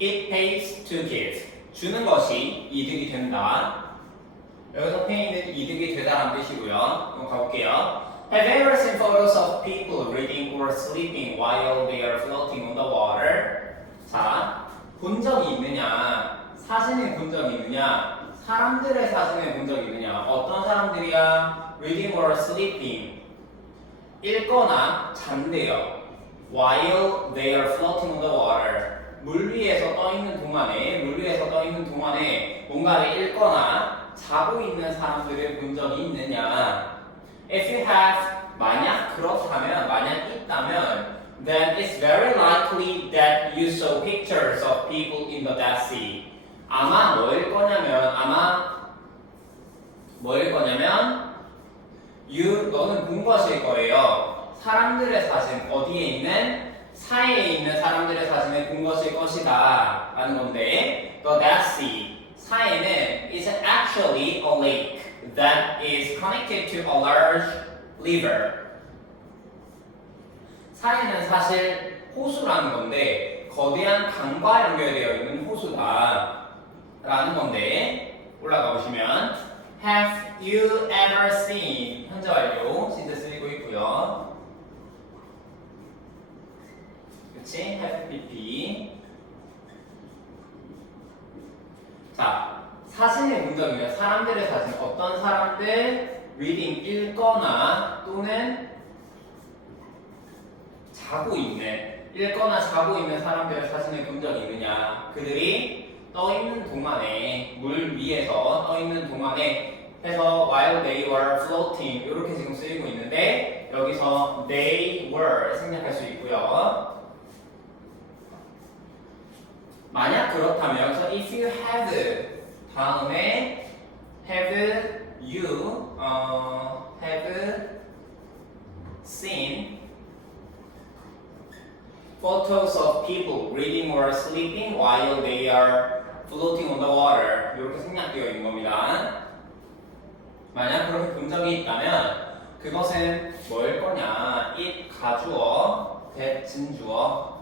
It pays to give. 주는 것이 이득이 된다. 여기서 pay는 이득이 되다라는 뜻이고요. 한번 가볼게요. Have you ever seen photos of people reading or sleeping while they are floating on the water? 자, 본 적이 있느냐? 사진을 본 적이 있느냐? 사람들의 사진을 본 적이 있느냐? 어떤 사람들이야? Reading or sleeping. 읽거나 잔대요. While they are floating on the water. 물 위에서 떠 있는 동안에 뭔가를 읽거나 자고 있는 사람들을 본 적이 있느냐? If you have, 만약 있다면, then it's very likely that you saw pictures of people in the Dead Sea. 아마 뭐일 거냐면, 너는 본 것일 거예요. 사람들의 사진, 어디에 있는? 사해에 있는 사람들의 사진을 본 것일 것이다 라는 건데, the Dead Sea, 사해는 is actually a lake that is connected to a large river. 사해는 사실 호수라는 건데 거대한 강과 연결되어 있는 호수다 라는 건데, 올라가 보시면 Have you ever seen? 현재 완료 진짜 쓰이고 있고요. 그치? Have PP. 자, 사진을 본 적이 있는 사람들의 사진, 어떤 사람들 reading 읽거나 또는 자고 있는 사람들의 사진을 본 적이 있느냐? 그들이 떠 있는 동안에, 물 위에서 떠 있는 동안에 해서 while they were floating 이렇게 지금 쓰이고 있는데, 여기서 they were 생략할 수 있고요. 만약 그렇다면, 그래서 if you have 다음에 have you have seen photos of people reading or sleeping while they are floating on the water. 이렇게 생략되어 있는 겁니다. 만약 그렇게 본 적이 있다면 그것은 뭐일 거냐? it 가주어, that 진주어.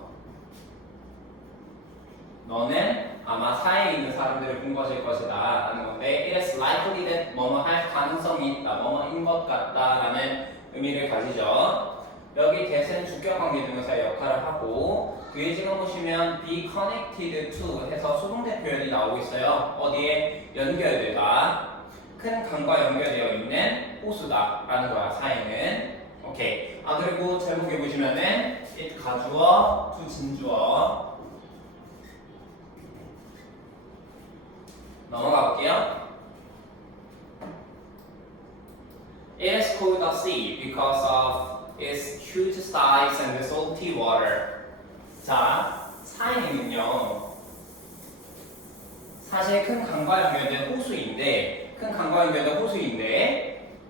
너는 아마 사해에 있는 사람들을 본 것일 것이다 라는 건데, it is likely that 뭐뭐 할 가능성이 있다, 뭐뭐인 것 같다 라는 의미를 가지죠. 여기 that은 주격관계 동사의 역할을 하고, 뒤에 지금 보시면 be connected to 해서 수동태 표현이 나오고 있어요. 어디에? 연결되다. 큰 강과 연결되어 있는 호수다 라는 거야, 사해는. 오케이. 그리고 제목에 보시면은 it 가주어, to 진주어. 넘어가 볼게요. It is called the sea because of its huge size and the salty water. 자, 사해는요, 사실 큰 강과 연결된 호수인데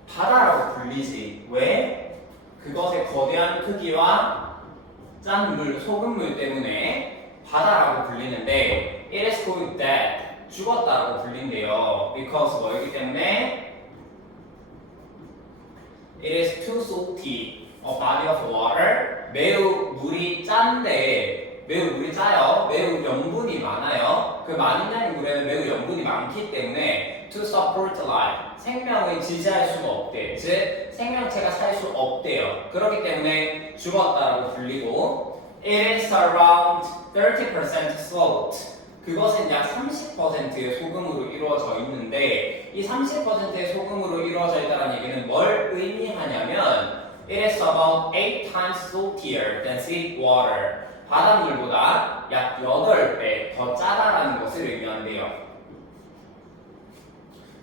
바다라고 불리지. 왜? 그것의 거대한 크기와 짠 물, 소금물 때문에 바다라고 불리는데, it is called that, 죽었다라고 불린대요. because 뭐이기 때문에 it is too salty, a body of water. 매우 물이 짜요. 매우 염분이 많아요. 그 많이 나는 물에는 매우 염분이 많기 때문에 to support life, 생명을 지지할 수가 없대. 즉 생명체가 살 수 없대요. 그렇기 때문에 죽었다라고 불리고, it is around 30% salt. 그것은 약 30%의 소금으로 이루어져 있는데, 이 30%의 소금으로 이루어져 있다는 얘기는 뭘 의미하냐면, it is about 8 times saltier than sea water. 바닷물보다 약 8배 더 짜다라는 것을 의미한대요.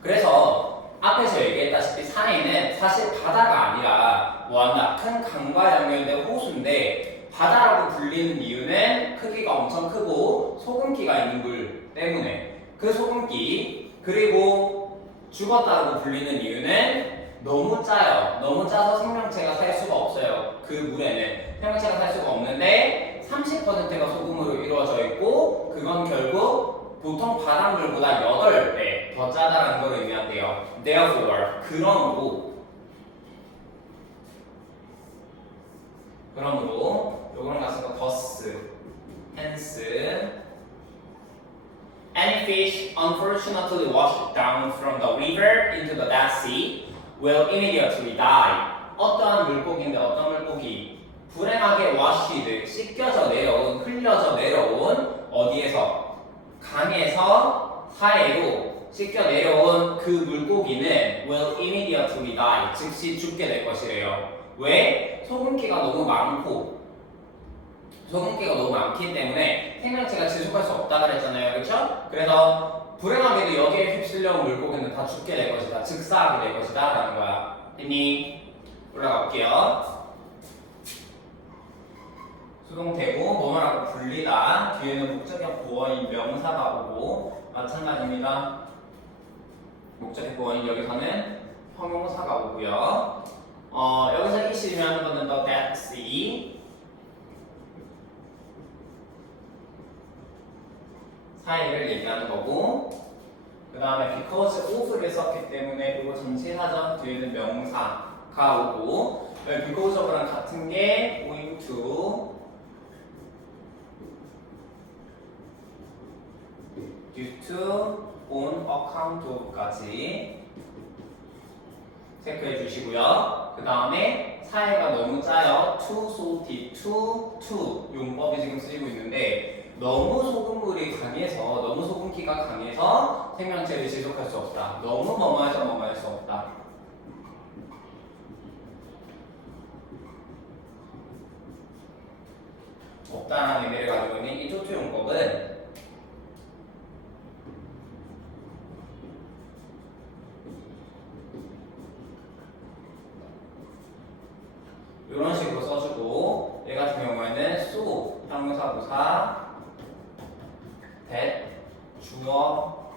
그래서 앞에서 얘기했다시피 사해는 사실 바다가 아니라 뭐한다? 큰 강과 연결된 호수인데, 바다라고 불리는 이유는 크기가 엄청 크고 소금기가 있는 물 때문에, 그 소금기, 그리고 죽었다고 불리는 이유는 너무 짜요. 너무 짜서 생명체가 살 수가 없어요. 그 물에는 생명체가 살 수가 없는데 30%가 소금으로 이루어져 있고, 그건 결국 보통 바닷물보다 8배 더 짜다라는 걸 의미한대요. Therefore, 그러므로 요거랑 같은 거 더스, 헨스, fish unfortunately washed down from the river into the Dead Sea will immediately die. 어떠한 물고기인데 어떤 물고기? 불행하게 washed, 씻겨져 내려온, 흘려져 내려온 어디에서? 강에서 사해로 씻겨 내려온 그 물고기는 will immediately die, 즉시 죽게 될 것이래요. 왜? 소금기가 너무 많기 때문에 생명체가 지속할 수 없다 그랬잖아요. 그렇죠? 그래서 불행하게도 여기에 휩쓸려온 물고기는 다 죽게 될 것이다. 즉사하게 될 것이다 라는 거야. 됐니? 올라가 볼게요. 수동태고 뭐뭐라고 불리다. 뒤에는 목적격 보어인 명사가 오고 마찬가지입니다. 목적격 보어인 여기서는 형용사가 오고요. 여기서 이시면 거는 the Dead Sea 사이를 얘기하는 거고, 그 다음에 because of를 썼기 때문에 이거 전치사죠. 뒤에는 명사가 오고, because of랑 같은 게 going to, due to, on account of까지 체크해 주시고요. 그 다음에 사회가 너무 짜요. too salty, too 용법이 지금 쓰이고 있는데 너무 소금물이 강해서, 너무 소금기가 강해서 생명체를 지속할 수 없다. 너무 뭐뭐해서 뭐뭐할 수 없다. 없다라는 의미를 가지고 있는 이 토트 용법은 이런 식으로 써주고, 얘 같은 경우에는 so 형용사 부사 that 주어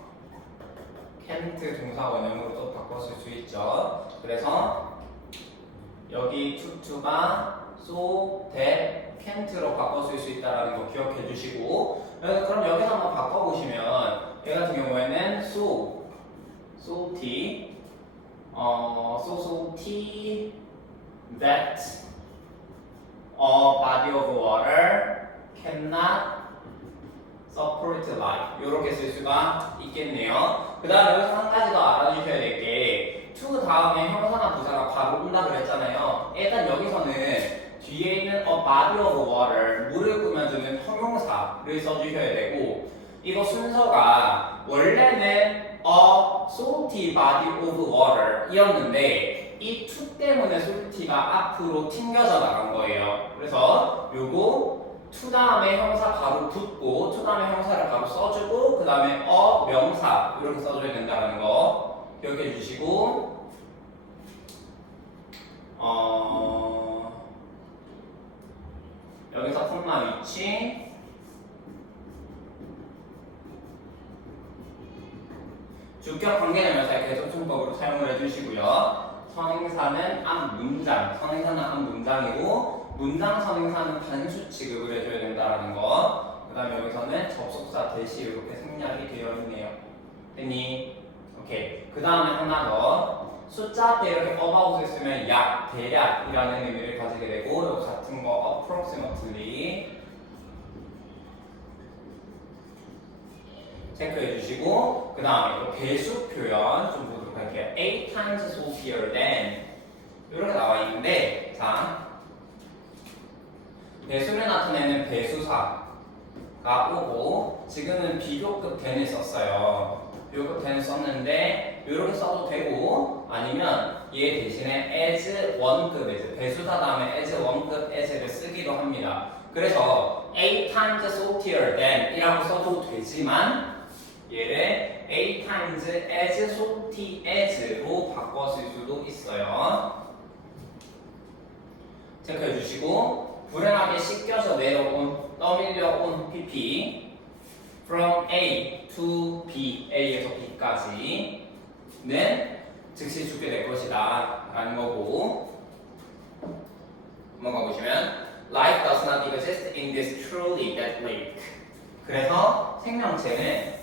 can't 동사 원형으로 또 바꿔 쓸 수 있죠. 그래서 여기 to가 so that can't로 바꿔 쓸 수 있다라는 거 기억해 주시고, 그럼 여기서 한번 바꿔보시면 얘 같은 경우에는 salty that a body of water cannot support life 이렇게 쓸 수가 있겠네요. 그 다음에 여기서 한 가지 더 알아주셔야 될 게 to 다음에 형사나 부사가 바로 온다 그랬잖아요. 일단 여기서는 뒤에 있는 a body of water 물을 꾸며주는 형용사를 써주셔야 되고, 이거 순서가 원래는 a salty body of water 이었는데 이 to 때문에 salty가 앞으로 튕겨져 나간 거예요. 그래서 요거 to 다음에 형사 바로 붙고 to 다음에 형사를 바로 써주고 그 다음에 명사 이렇게 써줘야 된다는 거 기억해 주시고, 여기서 콤마 위치 주격 관계대명사의 계속충법으로 사용을 해주시고요. 선행사는 앞 문장이고 문장 선행사는 단수 취급을 해줘야 된다는 거. 그 다음에 여기서는 접속사 대시 이렇게 생략이 되어 있네요. 됐니? 오케이. 그 다음에 하나 더. 숫자 앞에 이렇게 about을 쓰면 약, 대략이라는 의미를 가지게 되고, 요 같은 거 approximately 체크해 주시고, 그 다음에 배수 표현 좀 보도록 할게요. 8 times saltier than 이렇게 나와 있는데, 자, 배수를 나타내는 배수사가 오고, 지금은 비교급 than을 썼어요. 비교급 than을 썼는데 이렇게 써도 되고, 아니면 얘 대신에 as 원급 as, 배수사 다음에 as 원급 as를 쓰기도 합니다. 그래서 8 times saltier than 이라고 써도 되지만 얘를 8 times as salty as로 바꿔 쓸 수도 있어요. 체크해 주시고, 불행하게 씻겨서 내려온, 떠밀려온 PP from A to B, A에서 B까지는 즉시 죽게 될 것이다 라는 거고, 넘어가 보시면 Life does not exist in this truly dead lake. 그래서 생명체는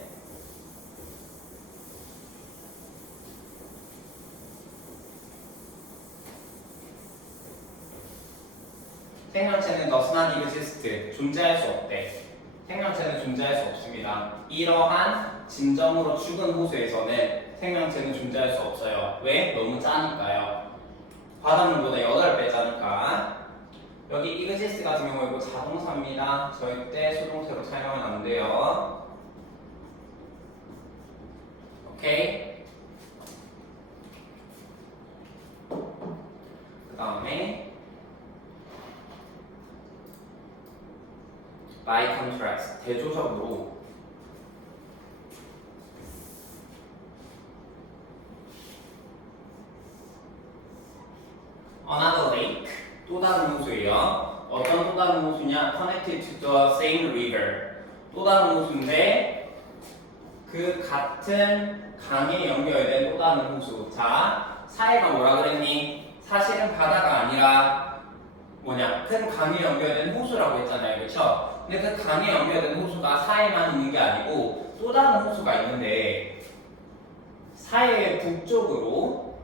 does not exist, 존재할 수 없대. 생명체는 존재할 수 없습니다. 이러한 진점으로 죽은 호수에서는 생명체는 존재할 수 없어요. 왜? 너무 짜니까요. 바닷물보다 8배 짜니까. 여기 exist 같은 경우에 이거 자동사입니다. 절대 수동태로 사용하면 안 돼요. 오케이? 그 다음에 by contrast, 대조적으로 another lake, 또 다른 호수예요. 어떤 또 다른 호수냐? connected to the same river. 또 다른 호수인데 그 같은 강에 연결된 또 다른 호수. 자, 사이가 뭐라 그랬니? 사실은 바다가 아니라 뭐냐? 큰 강에 연결된 호수라고 했잖아요. 그렇죠? 근데 그 강에 연결된 호수가 사이만 있는 게 아니고 또 다른 호수가 있는데 사이의 북쪽으로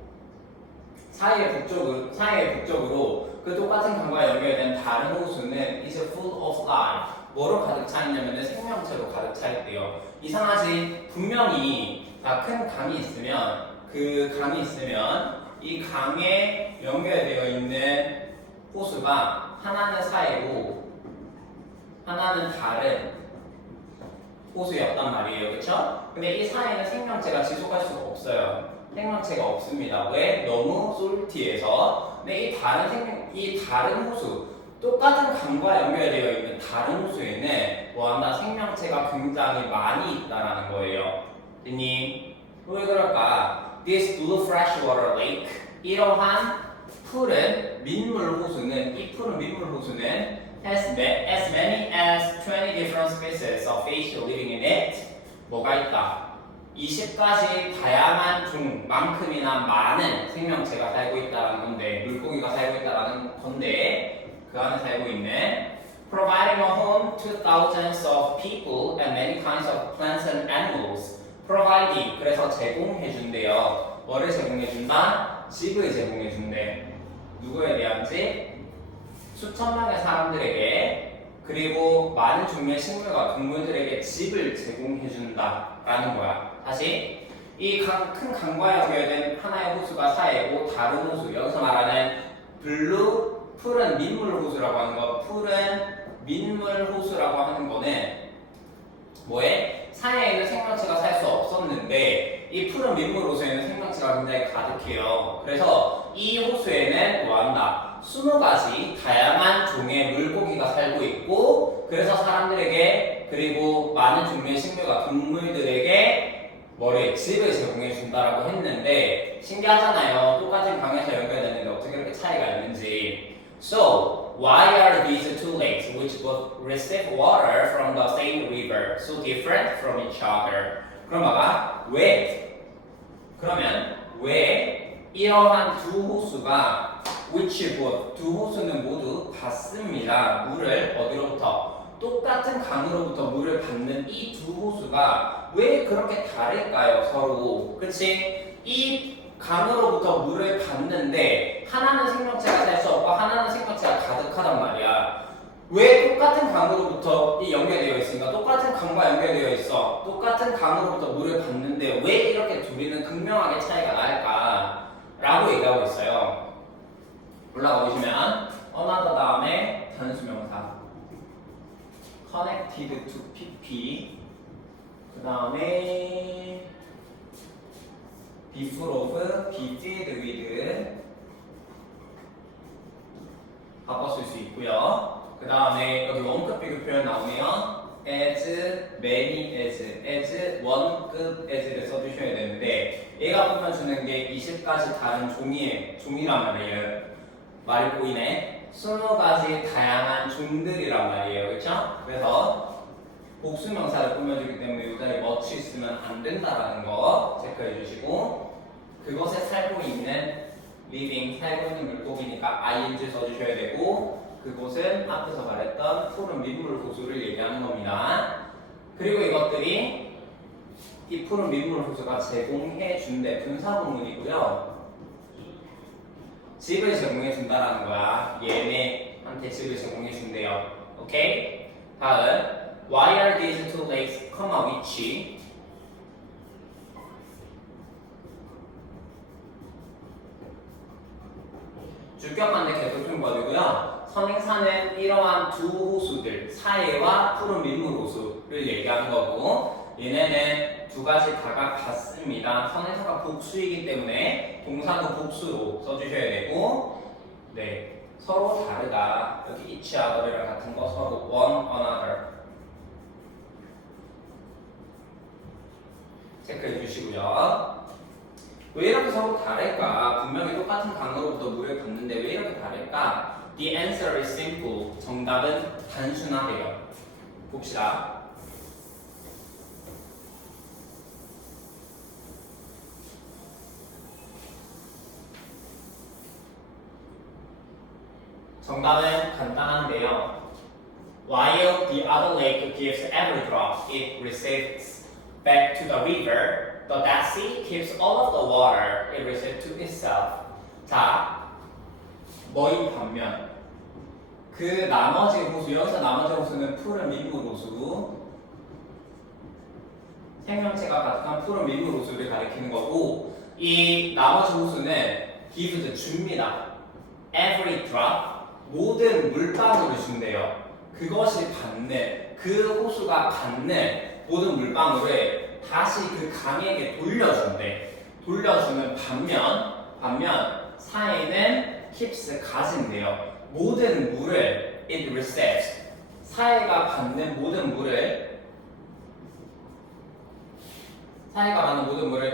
그 똑같은 강과 연결된 다른 호수는 is full of life. 뭐로 가득 차 있냐면 생명체로 가득 차 있대요. 이상하지? 분명히 큰 강이 있으면 이 강에 연결되어 있는 호수가 하나는 사이고 하나는 다른 호수였단 말이에요. 그렇죠? 근데 이 사이는 생명체가 지속할 수가 없어요. 생명체가 없습니다. 왜? 너무 솔티해서. 근데 이 다른 호수, 똑같은 강과 연결되어 있는 다른 호수에는 뭐한다? 생명체가 굉장히 많이 있다라는 거예요. 됐니? 왜 그럴까? This blue freshwater lake, 이러한 푸른 민물 호수는 has as many as 20 different species of fish living in it. 뭐가 있다? 20가지 다양한 종만큼이나 많은 생명체가 살고 있다는 건데, 물고기가 살고 있다는 건데, 그 안에 살고 있는 providing a home to thousands of people and many kinds of plants and animals. providing, 그래서 제공해준대요. 뭐를 제공해준다? 집을 제공해준대. 누구에 대한 집? 수천 명의 사람들에게, 그리고 많은 종류의 식물과 동물들에게 집을 제공해준다라는 거야. 다시, 이 큰 강과 연결된 하나의 호수가 사이고 다른 호수, 여기서 말하는 블루, 푸른 민물 호수라고 하는 거, 푸른 민물 호수라고 하는 거는 뭐에? 사이에 있는 생명체가 살 수 없었는데 이 푸른 민물 호수에는 생명체가 굉장히 가득해요. 그래서 이 호수에는 뭐한다? 20가지 다양한 종의 물고기가 살고 있고, 그래서 사람들에게, 그리고 많은 종류의 식물과 동물들에게 집을 제공해 준다라고 했는데, 신기하잖아요. 똑같은 강에서 연결되는데 어떻게 이렇게 차이가 있는지. So, why are these two lakes, which both receive water from the same river, so different from each other? 그럼 봐봐. 왜 이러한 두 호수가 which both, 두 호수는 모두 받습니다. 물을 어디로부터? 똑같은 강으로부터 물을 받는 이 두 호수가 왜 그렇게 다를까요? 서로. 그치? 이 강으로부터 물을 받는데 하나는 생명체가 살 수 없고 하나는 생명체가 가득하단 말이야. 왜 똑같은 강으로부터 연결되어 있으니까 똑같은 강과 연결되어 있어. 똑같은 강으로부터 물을 받는데 왜 이렇게 둘이는 극명하게 차이가 날까? 라고 얘기하고 있어요. 올라가 보시면 another 다음에 단수명사 connected to pp, 그 다음에 be full of, be filled with 바꿔 쓸 수 있고요. 그 다음에 여기 원급 비교 표현 나오면 as, many as, 원급 as를 써주셔야 되는데, 얘가 보면 주는 게 20가지 다른 종이란 말이에요. 말이 보이네. 20가지 다양한 종들이란 말이에요. 그렇죠? 그래서 복수명사를 꾸며주기 때문에 이 자리에 much 있으면 안 된다라는 거 체크해 주시고, 그것에 살고 있는 living, 살고 있는 물고기니까 ing 써주셔야 되고, 그곳은 앞에서 말했던 푸른 민물 호수를 얘기하는 겁니다. 그리고 이것들이 이 푸른 민물 호수가 제공해 준대. 분사구문이고요. 집을 제공해 준다라는 거야. 얘네한테 집을 제공해 준대요. 오케이? 다음 Why are these two lakes, which? 주격관대 계속중거리고요. 선행사는 이러한 두 호수들, 사해와 푸른 민물 호수를 얘기하는 거고, 얘네는 두 가지 다가 같습니다. 선행사가 복수이기 때문에 동사도 복수로 써주셔야 되고, 네, 서로 다르다. 여기 each other이랑 같은 거 서로 one another 체크해 주시고요. 왜 이렇게 서로 다를까? 분명히 똑같은 강으로부터 물을 받는데 왜 이렇게 다를까? The answer is simple. 정답은 단순하대요. 봅시다. 정답은 간단한데요. While the other lake gives every drop it receives back to the river, the Dead Sea keeps all of the water it receives to itself. 자, 뭐인 반면 그 나머지 호수, 여기서 나머지 호수는 푸른 민물 호수, 생명체가 가득한 푸른 민물 호수를 가리키는 거고, 이 나머지 호수는 gives 줍니다. Every drop 모든 물방울을 준대요. 그것이 받는, 그 호수가 받는 모든 물방울을 다시 그 강에게 돌려준대. 돌려주는 반면 사해는 keeps 가진대요. 모든 물을 it receives, 사해가 받는 모든 물을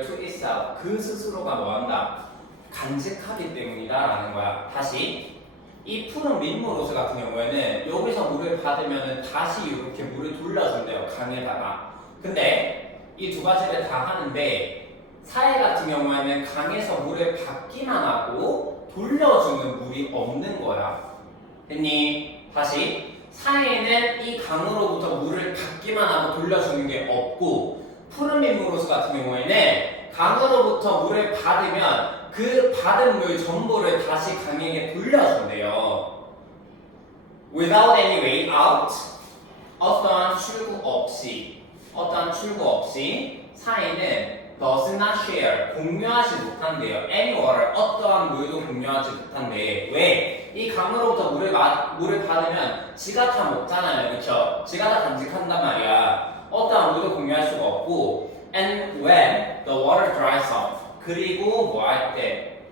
to itself, 그 스스로가 뭐한다? 간직하기 때문이다 라는 거야. 다시 이 푸른 민물 호수 같은 경우에는 여기서 물을 받으면 다시 이렇게 물을 돌려준대요, 강에다가. 근데 이 두 가지를 다 하는데 사해 같은 경우에는 강에서 물을 받기만 하고 돌려주는 물이 없는 거야. 됐니? 다시 사해는 이 강으로부터 물을 받기만 하고 돌려주는 게 없고, 푸른 민물 호수 같은 경우에는 강으로부터 물을 받으면 그 받은 물 전부를 다시 강에게 돌려준대요. Without any way out, 어떠한 출구 없이 사해는 does not share, 공유하지 못한대요. any water, 어떠한 물도 공유하지 못한대. 왜? 이 강으로부터 물을 받으면 지가 다 먹잖아요, 그렇죠? 지가 다 간직한단 말이야. 어떠한 물도 공유할 수가 없고, and when the water dries up, 그리고 뭐 할 때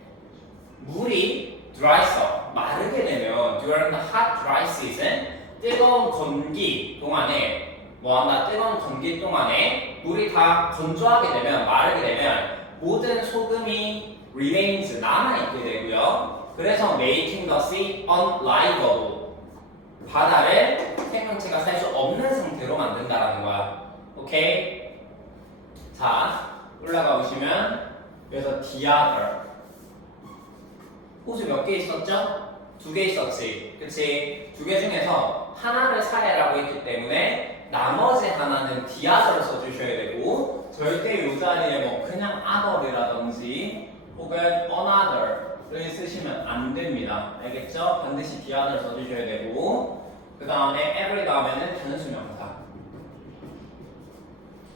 물이 dries up, 마르게 되면 during the hot dry season, 뜨거운 건기 동안에 뭐한다? 뜨거운 건기 동안에 물이 다 건조하게 되면, 마르게 되면 모든 소금이 remains, 남아있게 되고요. 그래서 making the sea unlivable, 바다를 생명체가 살 수 없는 상태로 만든다라는 거야. 오케이? 자, 올라가 보시면 그래서 the other 호수 몇 개 있었죠? 2개 있었지, 그치? 2개 중에서 하나를 사해라고 했기 때문에 나머지 하나는 the other를 써주셔야 되고, 절대 이 자리에 뭐 그냥 other이라든지 혹은 another를 쓰시면 안 됩니다. 알겠죠? 반드시 the other를 써주셔야 되고, 그 다음에 every 다음에는 단수명사,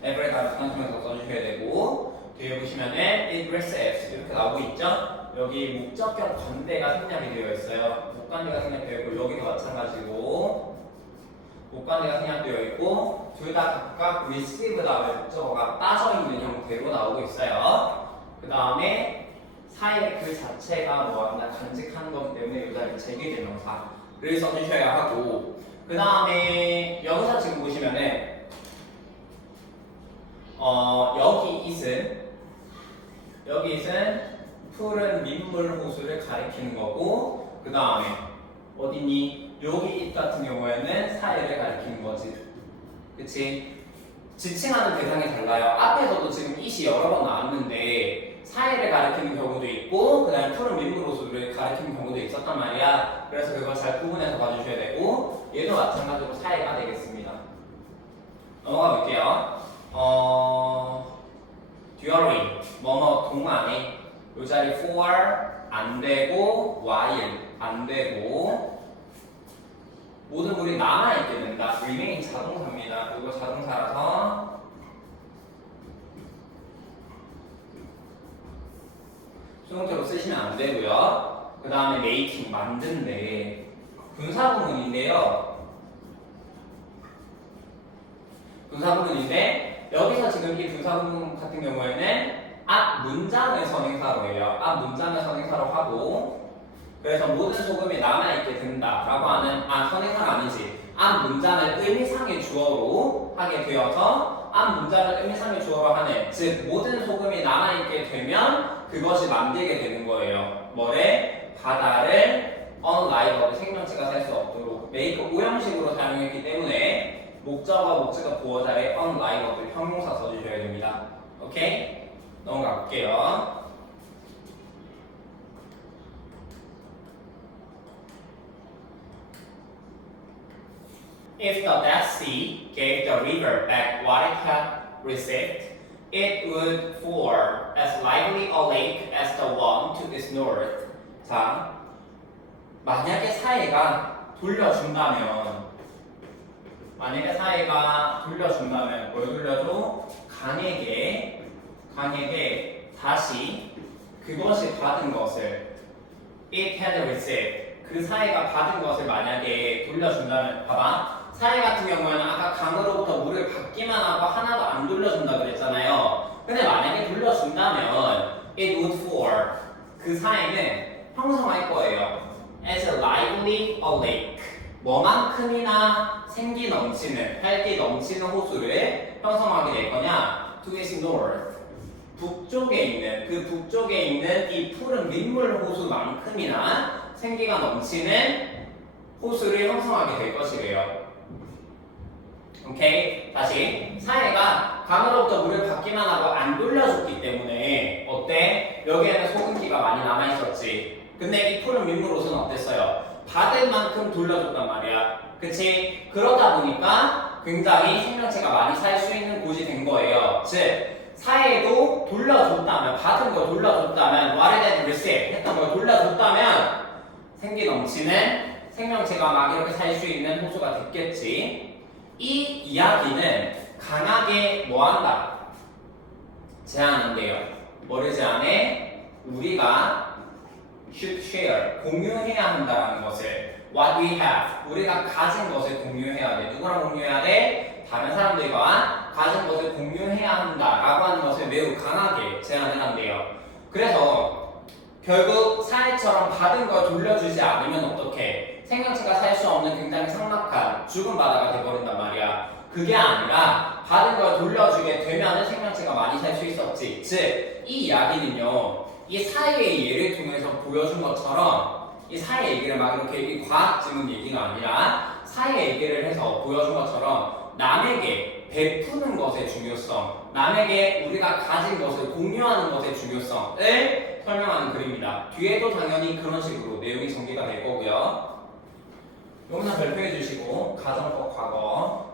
every 다음에 단수명사 써주셔야 되고, 뒤에 보시면은 it receives 이렇게 나오고 있죠? 여기 목적격 관대가 생략이 되어 있어요. 목관대가 생략되어 있고, 여기도 마찬가지고 목관대가 생략되어 있고, 둘 다 각각 receive 다음에 목적어가 빠져있는 형태로 나오고 있어요. 그 다음에 사이의 그 자체가 뭐한다? 간직하는 거기 때문에 이 자리에 제기대명사를 써주셔야 하고, 그 다음에 여기서 지금 보시면은 여기 있은 푸른 민물 호수를 가리키는 거고, 그 다음에 어디니? 여기 잇 같은 경우에는 사해를 가리키는 거지, 그치? 지칭하는 대상이 달라요. 앞에서도 지금 잇이 여러 번 나왔는데 사해를 가리키는 경우도 있고, 그 다음에 푸른 민물 호수를 가리키는 경우도 있었단 말이야. 그래서 그걸 잘 구분해서 봐주셔야 되고, 얘도 마찬가지로 사해가 되겠습니다. 넘어가 볼게요. during, 뭐뭐 동안에, 이 자리 for 안 되고, while 안 되고, 모든 물이 남아있게 된다. remain 자동사입니다. 수동태로 쓰시면 안 되고요. 그 다음에 making 만든데 분사구문인데요. 분사구문인데 여기서 지금 이 분사구문 같은 경우에는 앞 문장을 선행사로 해요. 앞 문장을 선행사로 하고 그래서 모든 소금이 남아있게 된다라고 하는 선행사가 아니지. 앞 문장을 의미상의 주어로 하게 되어서 앞 문장을 의미상의 주어로 하는 즉 모든 소금이 남아있게 되면 그것이 만들게 되는 거예요. 뭐래? 바다를 unlivable 생명체가 살 수 없도록 make 오형식으로 사용했기 때문에 목적어 목적어 보어 자리에 unlivable 형용사 써주셔야 됩니다. 오케이? 넘어가 볼게요. If the Dead Sea gave the river back what it had received, it would form as lively a lake as the one to its north. 자, 만약에 사해가 돌려준다면 뭘 돌려줘? 강에게 다시 그것이 받은 것을 it had received 그 사해가 받은 것을 만약에 돌려준다면 봐봐. 사해 같은 경우에는 아까 강으로부터 물을 받기만 하고 하나도 안 돌려준다 그랬잖아요. 근데 만약에 돌려준다면 it would form 그 사해는 형성할 거예요. as a lively a lake 뭐만큼이나 생기 넘치는 활기 넘치는 호수를 형성하게 될 거냐? to its north 북쪽에 있는 이 푸른 민물 호수만큼이나 생기가 넘치는 호수를 형성하게 될 것이래요. 오케이? 다시 사해가 강으로부터 물을 받기만 하고 안 돌려줬기 때문에 어때? 여기에는 소금기가 많이 남아있었지. 근데 이 푸른 민물 호수는 어땠어요? 받을 만큼 돌려줬단 말이야. 그치? 그러다 보니까 굉장히 생명체가 많이 살 수 있는 곳이 된 거예요. 즉 사해도 돌려줬다면 받은 걸 돌려줬다면 what it had received 했던 걸 돌려줬다면 생기 넘치는 생명체가 막 이렇게 살 수 있는 호수가 됐겠지. 이 이야기는 강하게 뭐한다? 제안한대요. 뭐를 제안해? 우리가 should share 공유해야 한다는 것을 what we have 우리가 가진 것을 공유해야 돼. 누구랑 공유해야 돼? 다른 사람들과 가진 것을 공유해야 한다라고 하는 것을 매우 강하게 제안을 한대요. 그래서 결국 사해처럼 받은 걸 돌려주지 않으면 어떻게? 생명체가 살 수 없는 굉장히 삭막한 죽은 바다가 돼버린단 말이야. 그게 아니라 받은 걸 돌려주게 되면 생명체가 많이 살 수 있었지. 즉, 이 이야기는요. 이 사해의 예를 통해서 보여준 것처럼 이 사해 얘기를 막 이렇게 이 과학 지문 얘기가 아니라 사해 얘기를 해서 보여준 것처럼 남에게 베푸는 것의 중요성, 남에게 우리가 가진 것을 공유하는 것의 중요성을 설명하는 글입니다. 뒤에도 당연히 그런 식으로 내용이 전개가 될 거고요. 용사 별표해 주시고 가정법 과거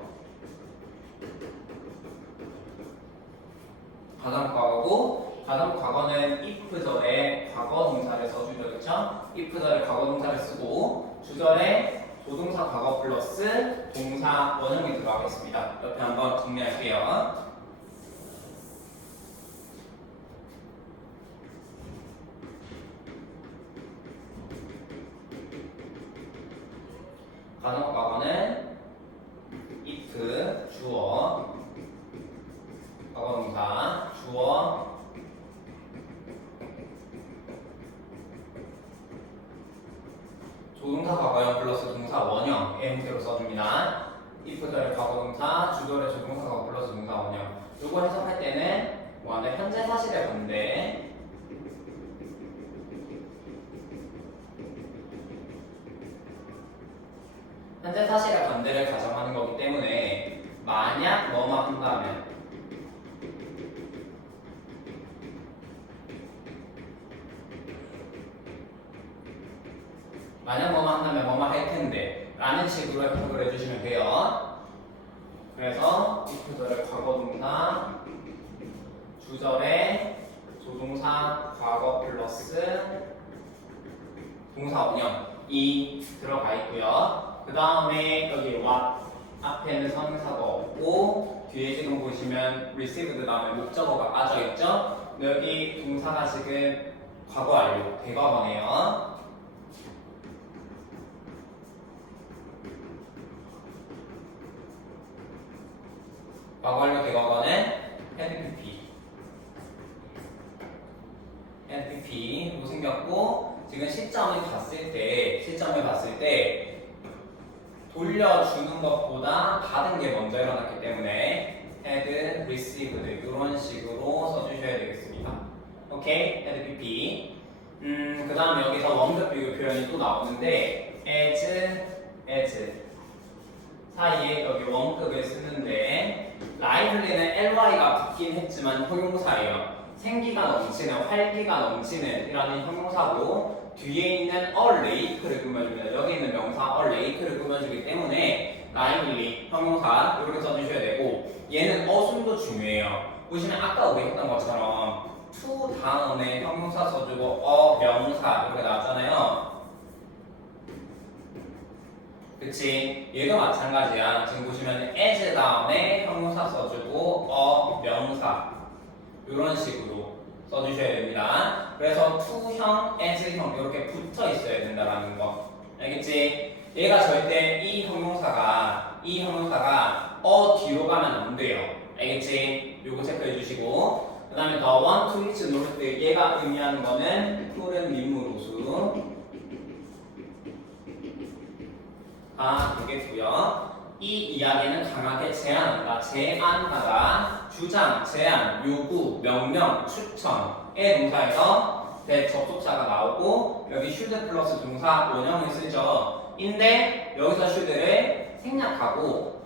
가정법 과거고 가정법 과거는 if절에 과거 동사를 써주죠. 그렇죠? if절에 과거 동사를 쓰고 주절에 조동사 과거 플러스 동사 원형이 들어가겠습니다. 옆에 한번 정리할게요. 가정법 과거는 if 주어 과거 동사 주어 조동사 과거형 플러스 동사 원형의 형태로 써줍니다. if절의 과거 동사, 주절의 조동사 과거 플러스 동사 원형. 요거 해석할 때는 뭐하냐 현재 사실의 반대 현재 사실의 반대를 가정하는 거기 때문에 만약 뭐뭐 한다면 만약 뭐뭐 한다면 뭐뭐 할 텐데 라는 식으로 해석을 해주시면 돼요. 그래서 if절의 과거 동사 주절의 조동사 과거 플러스 동사 원형이 들어가 있고요. 그 다음에 여기 what 앞에는 선행사가 없고 뒤에 지금 보시면 received 다음에 목적어가 빠져 있죠. 여기 동사가 지금 과거 완료 대과거네요. 과거 완료 대과거는 had pp로 생겼고 지금 시점을 봤을 때 돌려주는 것보다 받은 게 먼저 일어났기 때문에 had received 이런 식으로 써주셔야 되겠습니다. 오케이? had pp. 그 다음에 여기서 원격 비교 표현이 또 나오는데 as 사이에 여기 원격을 쓰는데 lively는 ly가 붙긴 했지만 형용사예요. 생기가 넘치는, 활기가 넘치는 이라는 형용사고 뒤에 있는 a lake를 꾸며주면 여기 있는 명사 a lake를 꾸며주기 때문에 lively 형용사 이렇게 써주셔야 되고 얘는 어순도 중요해요. 보시면 아까 우리 했던 것처럼 to 다음에 형용사 써주고 명사 이렇게 나왔잖아요. 그치? 얘도 마찬가지야. 지금 보시면 as 다음에 형용사 써주고 명사 이런 식으로 써주셔야 됩니다. 그래서 to형, as형 이렇게 붙어 있어야 된다라는 거. 알겠지? 얘가 절대 이 형용사가 뒤로 가면 안 돼요. 알겠지? 요거 체크해 주시고 그 다음에 the one to which north 얘가 의미하는 거는 푸른 민물호수 되겠고요. 이 이야기는 강하게 제안한다, 제안하다, 주장, 제안, 요구, 명령, 추천의 동사에서 접속사가 나오고 여기 should 플러스 동사 원형을 쓰죠. 인데 여기서 should를 생략하고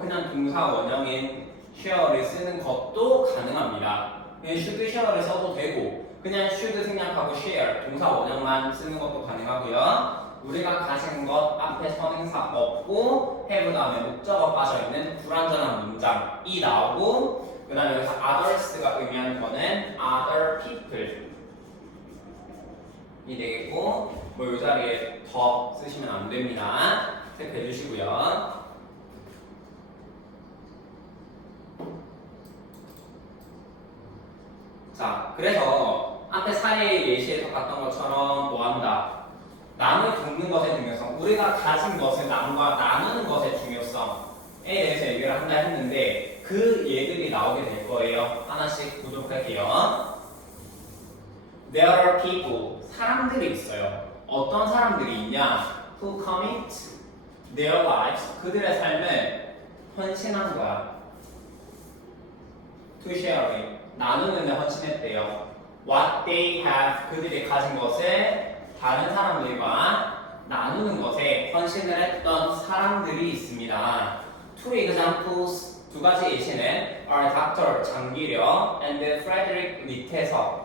그냥 동사 원형인 share를 쓰는 것도 가능합니다. should, share를 써도 되고 그냥 should 생략하고 share 동사 원형만 쓰는 것도 가능하고요. 우리가 가진 것 앞에 선행사 없고 have 다음에 목적어 빠져있는 불완전한 문장이 나오고 그 다음에 여기서 others가 의미하는 거는 other people 이 되겠고 뭐 이 자리에 더 쓰시면 안 됩니다. 체크해 주시고요. 자, 그래서 앞에 사례 예시에서 봤던 것처럼 뭐 한다? 남을 돕는 것의 중요성, 우리가 가진 것을 남과 나누는 것의 중요성에 대해서 얘기를 한다 했는데 그 예들이 나오게 될 거예요. 하나씩 보도록 할게요. There are people, 사람들이 있어요. 어떤 사람들이 있냐? Who commit their lives, 그들의 삶을 헌신한 거야. To sharing, 나누는 데 헌신했대요. What they have, 그들이 가진 것을 다른 사람들과 나누는 것에 헌신을 했던 사람들이 있습니다. Two examples, 두 가지 예시는 are Dr. 장기려 and Frederick 리태석.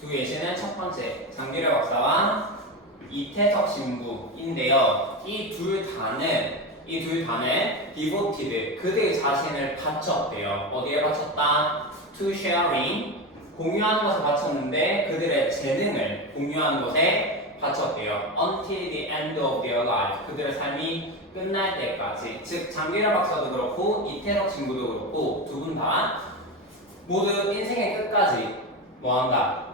두 예시는 첫 번째 장기려 박사와 이태석 신부인데요. 이 둘 다는 devoted, 그들 자신을 바쳤대요. 어디에 바쳤다? To sharing, 공유하는 것에 바쳤는데 그들의 재능을 공유하는 것에 바쳤대요. Until the end of their life, 그들의 삶이 끝날 때까지. 즉 장기려 박사도 그렇고 이태석 친구도 그렇고 두 분 다 모두 인생의 끝까지 뭐한다?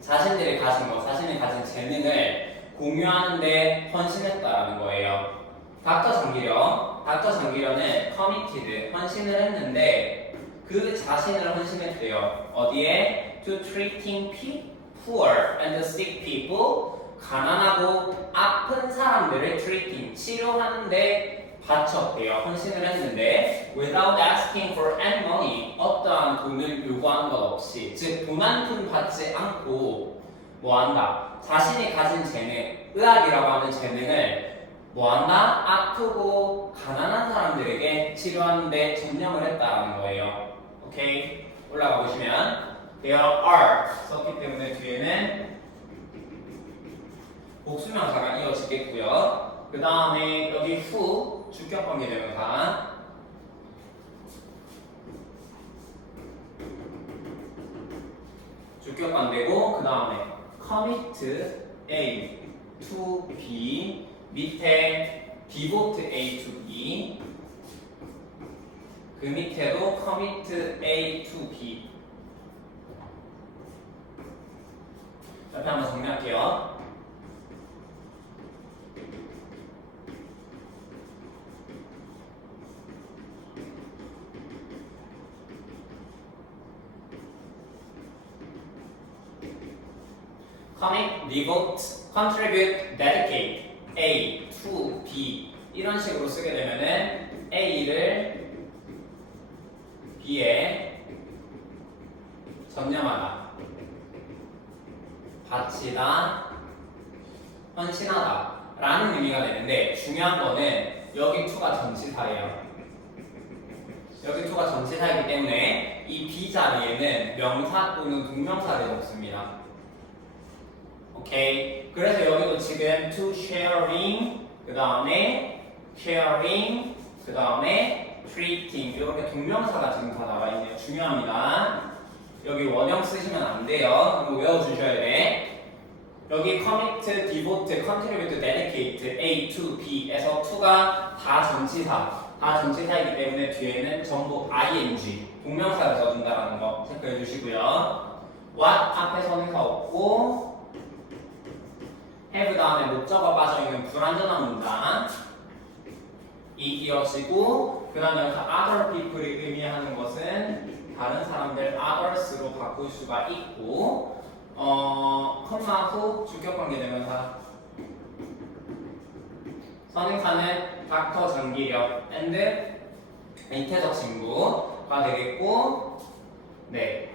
자신들이 가진 것, 자신이 가진 재능을 공유하는 데 헌신했다라는 거예요. 닥터 장기려는 committed, 헌신을 했는데 그 자신을 헌신했대요. 어디에? To treating poor and sick people, 가난하고 아픈 사람들을 treating, 치료하는데 바쳤대요. 헌신을 했는데 without asking for any money, 어떠한 돈을 요구하는 것 없이, 즉 돈 한 푼 받지 않고 뭐한다? 자신이 가진 재능, 의학이라고 하는 재능을 뭐한다? 아프고 가난한 사람들에게 치료하는데 전념을 했다는 거예요. 오케이? 올라가 보시면 there are 썼기 때문에 뒤에는 복수명사가 이어지겠고요. 그 다음에 여기 who 주격관계 대명사, 주격관계고 그 다음에 commit A to B, 밑에 devote A to B, 그 밑에도 commit A to B. 옆에 한번 정리할게요. commit, devote, contribute, dedicate A to B 이런 식으로 쓰게 되면은 A를 B에 전념하다, 바치다, 헌신하다 라는 의미가 되는데 중요한 거는 여기 to가 전치사예요. 여기 to가 전치사이기 때문에 이 B 자리에는 명사 또는 동명사를 넣습니다. 오케이. 그래서 여기도 지금 to sharing, 그 다음에 sharing, 그 다음에 treating 이렇게 동명사가 지금 다 나와 있네요. 중요합니다. 여기 원형 쓰시면 안 돼요. 한번 외워주셔야 돼. 여기 commit, devote, contribute, dedicate, A to B에서 to가 다 전치사이기 때문에 뒤에는 전부 ing, 동명사를 써준다는 거 체크해 주시고요. what 앞에 선행사 없고 have 다음에 목적어 빠져있는 불완전한 문장 이 이어지고 그 다음에 여기서 other people이 의미하는 것은 다른 사람들 others로 바꿀 수가 있고 컴마 후 주격관계 대명사 선행사는 닥터 장기력 and 이태적 친구가 되겠고 네,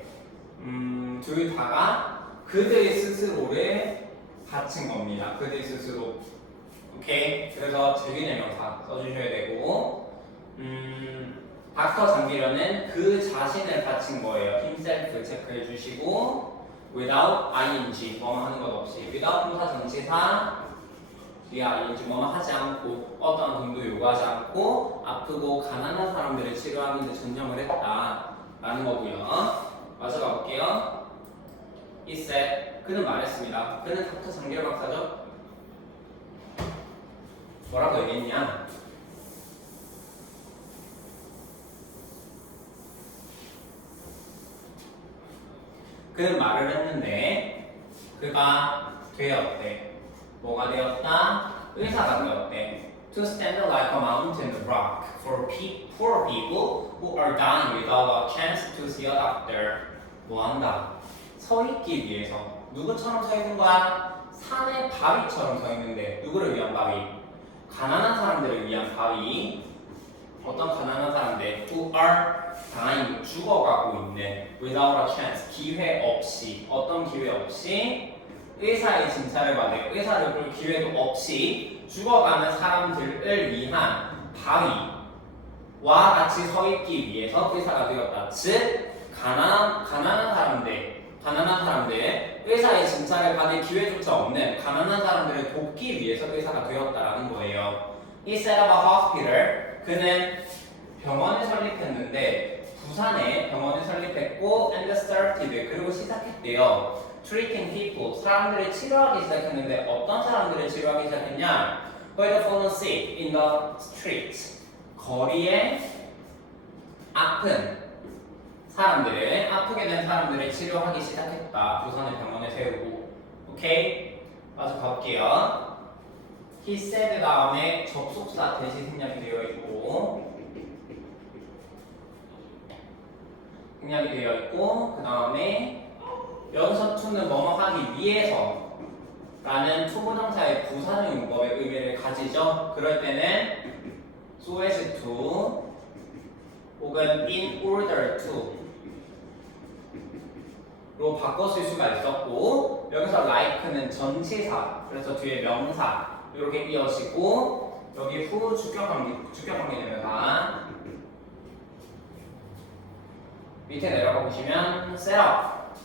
둘 다가 그들 스스로를 바친 겁니다. 그들 스스로. 오케이. 그래서 제기대명사 써주셔야 되고, 닥터 장기련은 그 자신을 바친 거예요. himself 체크해 주시고, without ing 뭐뭐 하는 것 없이, without 동사 전치사, 뒤에 ing 뭐뭐 하지 않고, 어떠한 돈도 요구하지 않고, 아프고 가난한 사람들을 치료하는 데 전념을 했다라는 거고요. 마저 가볼게요. He said, 그는 말했습니다. 그는 닥터 장기열 박사죠? 뭐라고 얘기했냐? 그는 말을 했는데 그가 되었대. 뭐가 되었다? 의사가 되었대. To stand like a mountain rock for poor people who are dying without a chance to see a doctor. 뭐한다? 서 있기 위해서. 누구처럼 서 있는 거야? 산의 바위처럼 서 있는데 누구를 위한 바위? 가난한 사람들을 위한 바위. 어떤 가난한 사람들? Who are dying, 죽어가고 있는 without a chance, 기회 없이. 어떤 기회 없이? 의사의 진찰을 받을 의사를 볼 기회도 없이 죽어가는 사람들을 위한 바위와 같이 서 있기 위해서 의사가 되었다. 즉 가난한 사람들, 의사의 진찰을 받을 기회조차 없는 가난한 사람들을 돕기 위해서 의사가 되었다라는 거예요. He set up a hospital. 그는 병원을 설립했는데 부산에 병원을 설립했고 and started 그리고 시작했대요. Treating people 사람들을 치료하기 시작했는데 어떤 사람들을 치료하기 시작했냐? Who had fallen sick in the street. 거리에 아픈 사람들을 아프게 된 사람들을 치료하기 시작했다. 부산에 병원을 세우고. 오케이? 마저 가볼게요. He said 다음에 접속사 대시 생략이 되어 있고 그 다음에 여기서 to는 뭐뭐 하기 위해서 라는 투부정사의 부사적 용법의 의미를 가지죠. 그럴 때는 so as to 혹은 in order to 로 바꿔 쓸 수가 있었고 여기서 like는 전치사 그래서 뒤에 명사 이렇게 이어지고 여기 후 주격관계 되면서 밑에 내려가 보시면 set up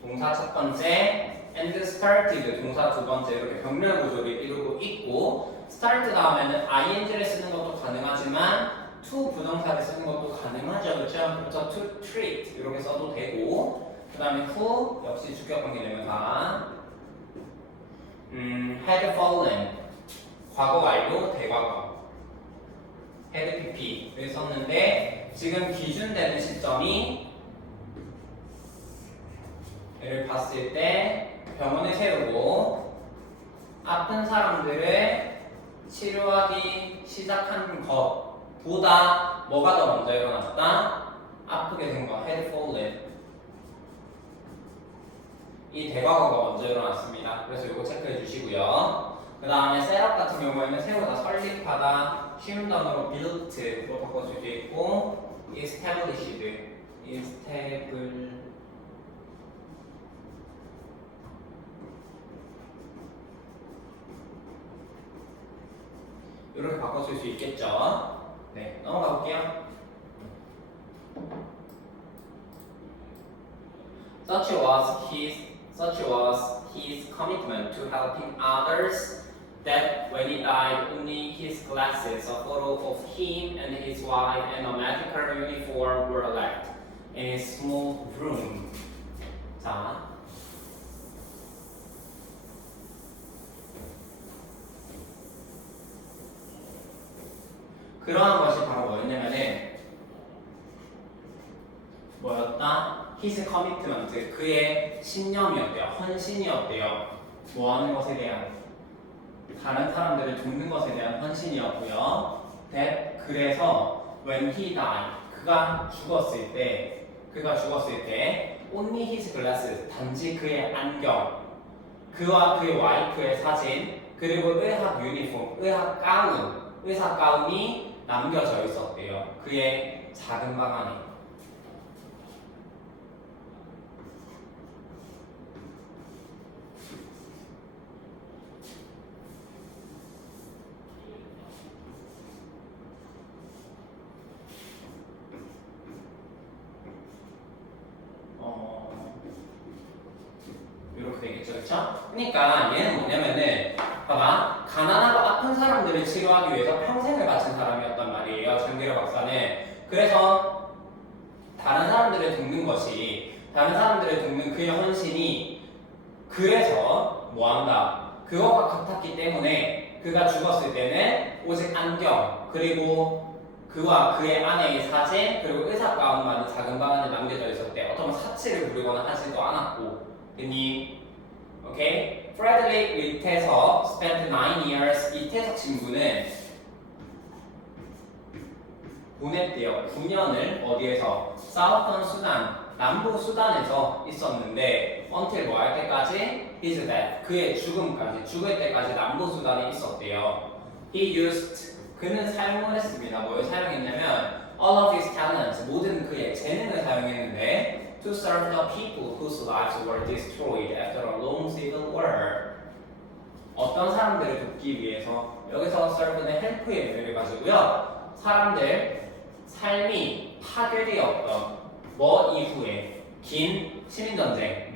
동사 첫 번째 and started 동사 두 번째 이렇게 병렬 구조를 이루고 있고 start 다음에는 ing를 쓰는 것도 가능하지만 to 부동사를 쓰는 것도 가능하죠. 그렇죠? to treat 이렇게 써도 되고 그 다음에 who 역시 주격관계 되면서 had fallen 과거 완료 대과거 had pp 여기 썼는데 지금 기준되는 시점이 얘를 봤을 때 병원에 세우고 아픈 사람들을 치료하기 시작한 것보다 뭐가 더 먼저 일어났다? 아프게 된 거, head fallen. 이 대과거가 먼저 일어났습니다. 그래서 이거 체크해 주시고요. 그 다음에 셋업 같은 경우에는 세우다, 설립하다, 쉬운 단어로 built로 바꿔 줄 수 있고 established, 이렇게 바꿔 쓸 수 있겠죠. 네, 넘어가 볼게요. Such was his commitment to helping others that when he died, only his glasses, a photo of him and his wife, and a medical uniform were left in his small room. 자, 그러한 것이 바로 뭐였냐면은 뭐였다? His commitment, 그의 신념이었대요. 헌신이었대요. 뭐 하는 것에 대한? 다른 사람들을 돕는 것에 대한 헌신이었고요. That, 그래서 when he died, 그가 죽었을 때 only his glasses, 단지 그의 안경, 그와 그의 와이프의 사진, 그리고 의학 유니폼, 의사 가운이 남겨져 있었대요. 그의 작은 방 안에. 이렇게 되겠죠, 그렇죠? 그러니까 얘는 뭐냐면은 봐봐, 가난하고 아픈 사람들을 치료하기 위해서 평생을 바친 사람이었단 말이에요, 장기려 박사는. 그래서 다른 사람들을 돕는 그의 헌신이 그래서 뭐한다? 그것과 같았기 때문에 그가 죽었을 때는 오직 안경, 그리고 그와 그의 아내의 사진, 그리고 의사 가운만이 작은 방 안에 남겨져 있었대. 어떤 사치를 부리거나 하지도 않았고. 오케이? Frederick 리태석 spent 9 years. 이태석 친구는 보냈대요. 9년을 어디에서? Southern 수단, 남부 수단에서 있었는데 until 뭐 할 때까지? His death, 그의 죽음까지, 죽을 때까지 남부 수단에 있었대요. He used, 그는 사용을 했습니다. 뭘 사용했냐면 all of his talents, 모든 그의 재능을 사용했는데 to serve the people whose lives were destroyed after a long civil war. 어떤 사람들을 돕기 위해서, 여기서 serve는 help의 의미를 가지고요. 사람들 삶이 파괴되었던 뭐 이후에, 긴 시민전쟁,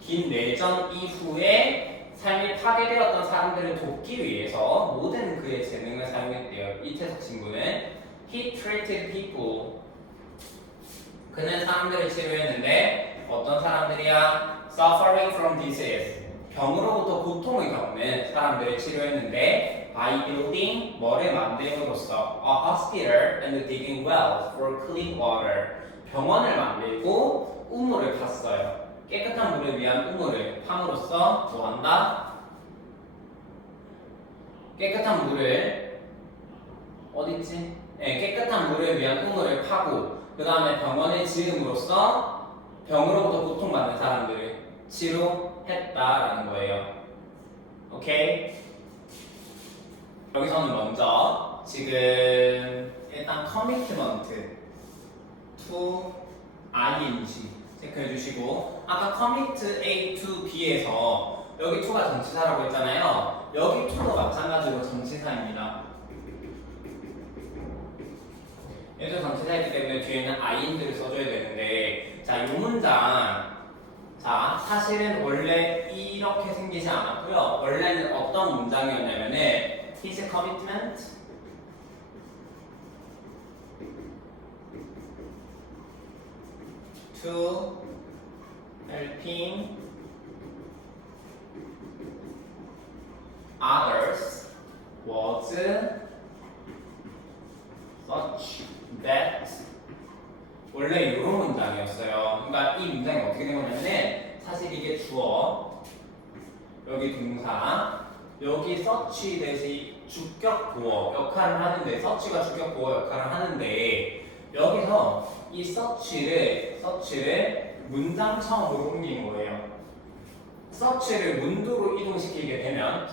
긴 내전 이후에 삶이 파괴되었던 사람들을 돕기 위해서 모든 그의 재능을 사용했대요. 이태석 친구는 he treated people, 그는 사람들을 치료했는데 어떤 사람들이야? Suffering from disease, 병으로부터 고통을 겪는 사람들을 치료했는데 by building, 뭐를 만듦으로써 a hospital and digging wells for clean water, 병원을 만들고 우물을 팠어요. 깨끗한 물을 위한 우물을 팜으로써 뭐한다? 깨끗한 물을 어딨지? 네, 깨끗한 물을 위한 우물을 파고 그 다음에 병원을 지음으로써 병으로부터 고통받는 사람들을 치료했다라는 거예요. 오케이? 여기서는 먼저 지금 일단 commitment to ing 체크해 주시고, 아까 commit A to B에서 여기 to가 전치사라고 했잖아요. 여기 to도 마찬가지로 전치사입니다. 얘도 전치사이기 때문에 뒤에는 ing를 써줘야 되는데, 자, 이 문장, 자, 사실은 원래 이렇게 생기지 않았고요. 원래는 어떤 문장이었냐면은 his commitment to helping others was such that 원래 이런 문장이었어요. 그러니까 이 문장이 어떻게 된 거냐면 사실 이게 주어 여기 동사 여기 such 대시 주격 보어 역할을 하는데 such가 주격 보어 역할을 하는데 여기서 이 such를 문장 처음으로 옮긴 거예요. such를 문두로 이동시키게 되면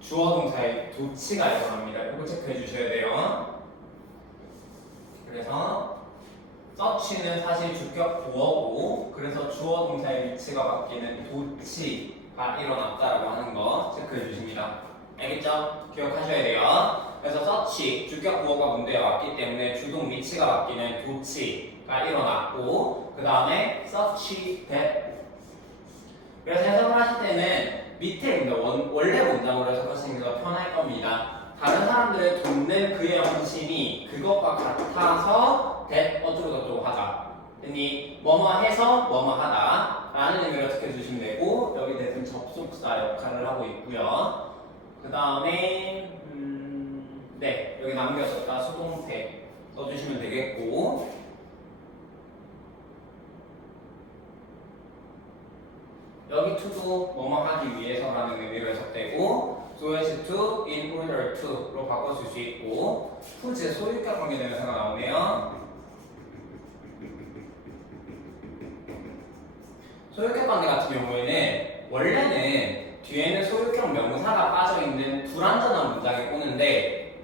주어 동사의 도치가 일어납니다. 이거 체크해 주셔야 돼요. 그래서 such는 사실 주격 보어고 그래서 주어 동사의 위치가 바뀌는 도치가 일어났다라고 하는 거 체크해 주십니다. 알겠죠? 기억하셔야 돼요. 그래서 such 주격 보어가 문제에 왔기 때문에 주동 위치가 바뀌는 도치가 일어났고 그 다음에 such that 그래서 해석을 하실 때는 밑에 문장 원래 문장으로 해석하시는 게 더 편할 겁니다. 다른 사람들을 돕는 그의 헌신이 그것과 같아서 that 어쩌고저쩌고 하다. 그니 뭐뭐 해서 뭐뭐 하다 라는 의미로 해석해 주시면 되고 여기 that은 접속사 역할을 하고 있고요. 그 다음에 네 여기 남겨졌다 수동태 써주시면 되겠고 여기 to도 뭐뭐 하기 위해서라는 의미로 해석되고 so as to, in order to로 바꿔줄 수 있고 whose 소유격 관계되면서가 나오네요. 소유격 관계 같은 경우에는 원래는 뒤에는 소유격 명사가 빠져있는 불완전한 문장이 오는데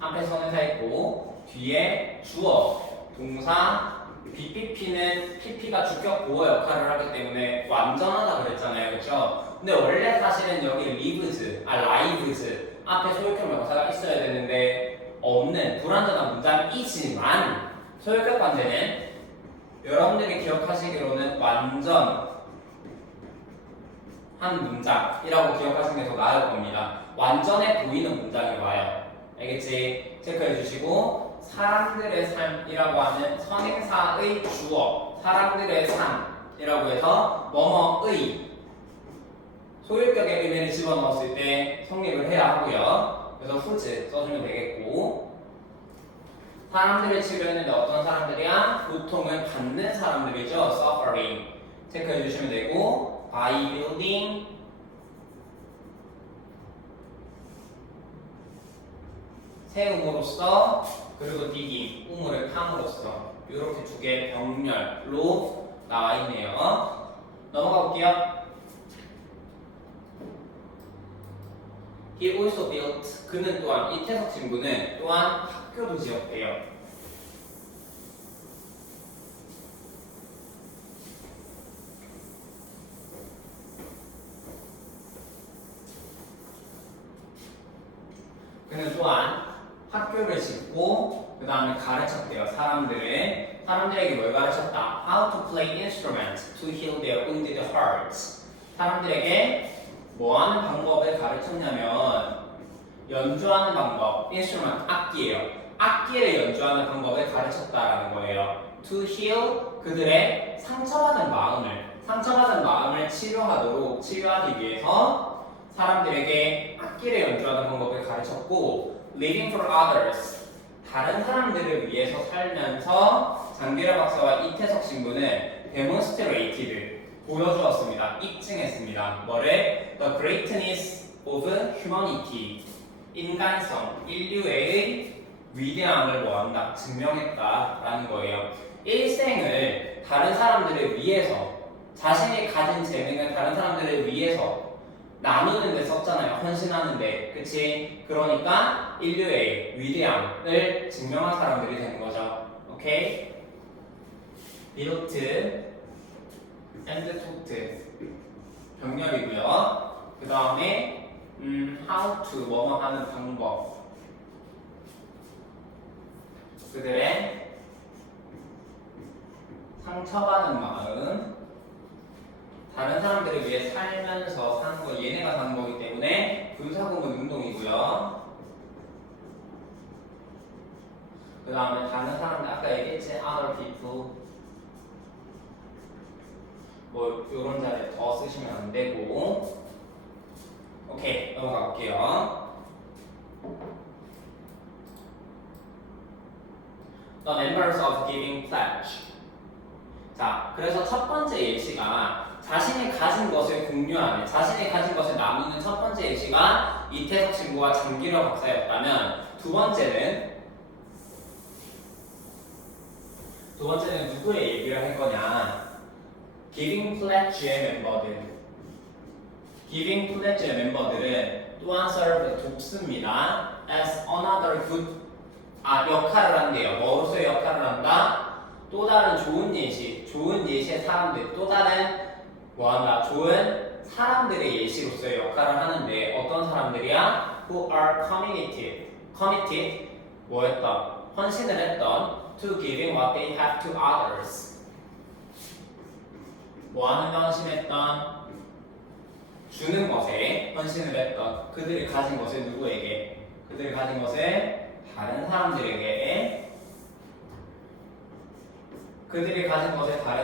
앞에 선행사 있고 뒤에 주어, 동사, BPP는 PP가 주격 보호 역할을 하기 때문에 완전하다 그랬잖아요. 그렇죠? 근데 원래 사실은 여기 lives 앞에 소유격 명사가 있어야 되는데 없는 불완전한 문장이지만 소유격 관계는 여러분들이 기억하시기로는 완전한 문장이라고 기억하시는 게 더 나을 겁니다. 완전해 보이는 문장이 와요. 알겠지? 체크해 주시고 사람들의 삶이라고 하는 선행사의 주어 사람들의 삶이라고 해서 뭐뭐의 소유격의 의미를 집어넣었을 때 성립을 해야 하고요. 그래서 whose 써주면 되겠고 사람들을 치료했는데 어떤 사람들이야? 고통을 받는 사람들이죠. suffering 체크해 주시면 되고 by building 세움으로써 그리고 digging 우물을 탐으로써 이렇게 두 개의 병렬로 나와 있네요. 넘어가 볼게요. He also built 그는 또한 이태석 친구는 또한 학교도 지었대요. 그는 또한 학교를 짓고 그 다음에 가르쳤대요. 사람들에게 뭘 가르쳤다? How to play instruments to heal their wounded hearts. 사람들에게 뭐 하는 방법을 가르쳤냐면 연주하는 방법, instrument 악기예요. 악기를 연주하는 방법을 가르쳤다라는 거예요. To heal 그들의 상처받은 마음을 치료하기 위해서 사람들에게 악기를 연주하는 방법을 가르쳤고 living for others 다른 사람들을 위해서 살면서 장기라 박사와 이태석 신부는 demonstrated 보여주었습니다. 입증했습니다. 뭐를? The greatness of humanity 인간성, 인류의 위대함을 뭐한다? 증명했다라는 거예요. 일생을 다른 사람들을 위해서 자신이 가진 재능을 다른 사람들을 위해서 나누는 데 썼잖아요. 헌신하는데. 그치? 그러니까 인류의 위대함을 증명한 사람들이 된 거죠. 오케이? built and taught 병렬이고요. 그 다음에 how to 뭐뭐 하는 방법 그들의 상처받은 마음 다른 사람들을 위해 살면서 사는 거 얘네가 사는 거기 때문에 분사구문 운동이고요. 그 다음에 다른 사람들 아까 얘기했지 other people 뭐 요런 자리에 더 쓰시면 안 되고 오케이 넘어가 볼게요. The members of giving pledge. 자, 그래서 첫 번째 예시가 자신이 가진 것을 공유하는, 자신이 가진 것을 나누는 첫 번째 예시가 이태석 친구와 장기려 박사였다면 두 번째는 누구의 얘기를 할 거냐? Giving Pledge의 멤버들. Giving Pledge의 멤버들은 또한 serve 돕습니다. As another good 역할을 한대요. 뭐로서의 역할을 한다? 또 다른 좋은 예시의 사람들, 또 다른 뭐한다? 좋은 사람들의 예시로서의 역할을 하는데 어떤 사람들이야? Who are committed 뭐했던? 헌신을 했던 to giving what they have to others. 뭐하는 헌신했던? 주는 것에 헌신을 했던 그들이 가진 것을 누구에게? 그들이 가진 것을 다른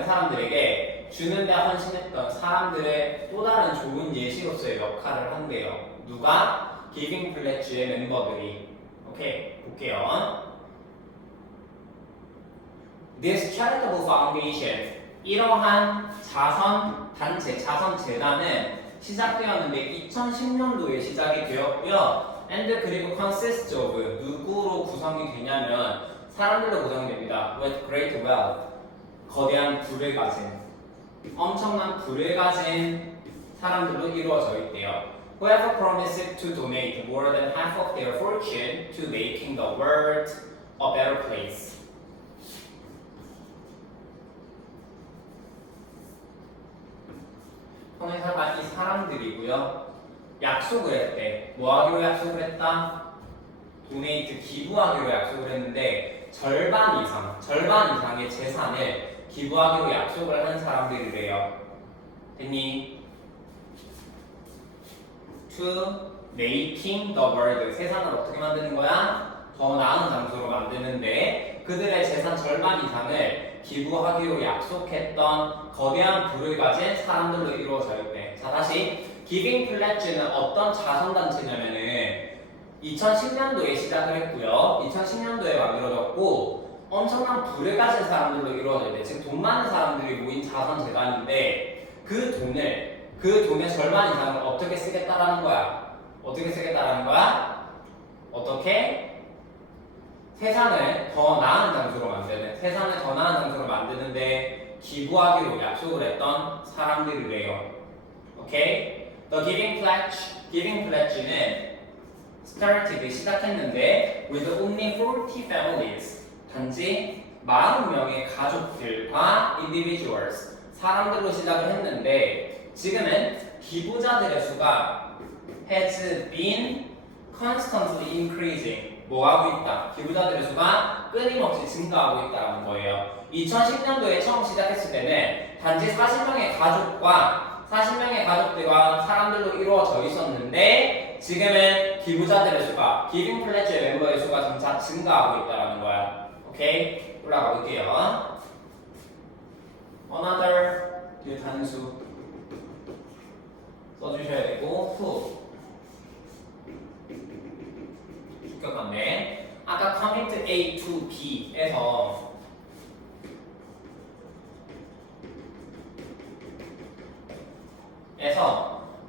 사람들에게 주는데 헌신했던 사람들의 또 다른 좋은 예시로서의 역할을 한대요. 누가? Giving Pledge의 멤버들이. 오케이, 볼게요. This charitable foundation, 이러한 자선단체, 자선재단은 시작되었는데 2010년도에 시작이 되었고요. And 그리고 consists of, 누구로 구성이 되냐면 사람들로 구성이 됩니다. With great wealth, 거대한 부를 가진, 엄청난 부를 가진 사람들로 이루어져 있대요. Whoever promised to donate more than half of their fortune to making the world a better place. 통해서가 이 사람들이고요. 약속을 했대. 뭐 하기로 약속을 했다? 도네이트, 기부하기로 약속을 했는데 절반 이상의 재산을 기부하기로 약속을 한 사람들이래요. 됐니? To making the world, 세상을 어떻게 만드는 거야? 더 나은 장소로 만드는데 그들의 재산 절반 이상을 기부하기로 약속했던 거대한 부를 가진 사람들로 이루어져 있대. 자, 다시 Giving Pledge는 어떤 자선단체냐면은 2010년도에 시작을 했고요. 2010년도에 만들어졌고 엄청난 부를 가진 사람들로 이루어져 있대. 즉 돈 많은 사람들이 모인 자선재단인데 그 돈의 절반 이상을 어떻게 쓰겠다라는 거야? 어떻게 쓰겠다라는 거야? 어떻게? 세상을 더 나은 장소로 만드는데 기부하기로 약속을 했던 사람들이래요. 오케이? The Giving Pledge는 시작했는데 with only 40 families, 단지 40명의 가족들과 individuals, 사람들로 시작을 했는데 지금은 기부자들의 수가 has been constantly increasing. 뭐 하고 있다? 기부자들의 수가 끊임없이 증가하고 있다는 거예요. 2010년도에 처음 시작했을 때는 단지 40명의 가족들과 사람들로 이루어져 있었는데 지금은 기부자들의 수가, Giving Pledge의 멤버의 수가 점차 증가하고 있다는 거야. 오케이? 올라가 볼게요. Another, 뒤에 단수 써주셔야 되고, who 축격한데 아까 commit A to B에서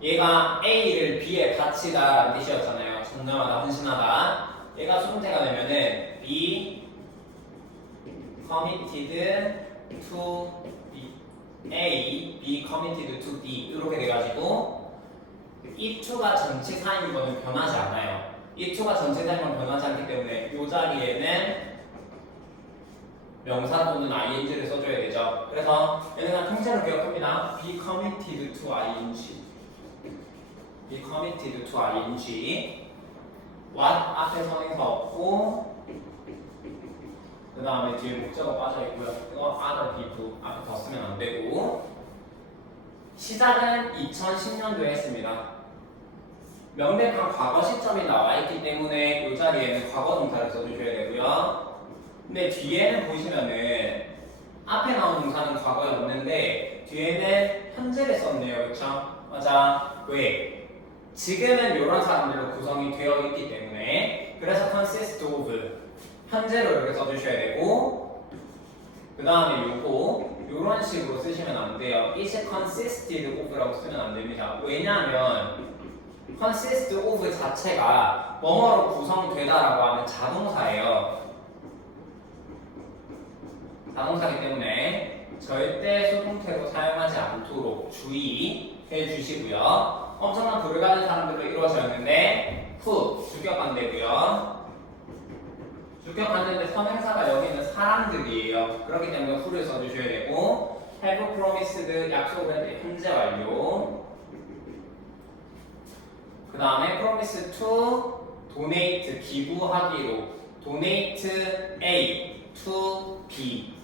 얘가 A를 B에 바치다라는 뜻이었잖아요. 전념하다, 헌신하다. 얘가 수동태가 되면은 be committed to A, be committed to B 이렇게 돼가지고 이 to가 전치사인 거는 변하지 않아요. 이 to가 전치사인 건 변하지 않기 때문에 이 자리에는 명사 또는 ing를 써줘야 되죠. 그래서 얘는 그냥 통째로 기억합니다. be committed to ing. be committed to ing. what 앞에 선행사 없고 그 다음에 뒤에 목적어 빠져있고요. 이거 other people 앞에 더 쓰면 안 되고 시작은 2010년도에 했습니다. 명백한 과거 시점이 나와있기 때문에 이 자리에는 과거 동사를 써주셔야 되고요. 근데 뒤에는 보시면은 앞에 나온 동사는 과거였는데 뒤에는 현재를 썼네요. 그쵸? 맞아. 왜? 지금은 이런 사람들로 구성이 되어 있기 때문에 그래서 consist of 현재로 이렇게 써주셔야 되고 그 다음에 요거 이런 식으로 쓰시면 안 돼요. is consisted of라고 쓰면 안 됩니다. 왜냐하면 consist of 자체가 뭐뭐로 구성되다라고 하는 자동사예요. 자동사이기 때문에 절대 수동태로 사용하지 않도록 주의해 주시고요. 엄청난 부를 가진 사람들로 이루어졌는데 who 주격관대고요. 주격관대인데 선행사가 여기 있는 사람들이에요. 그렇기 때문에 who를 써주셔야 되고 have promised 약속을 했는데 현재 완료. 그 다음에 promise to donate 기부하기로 donate A to B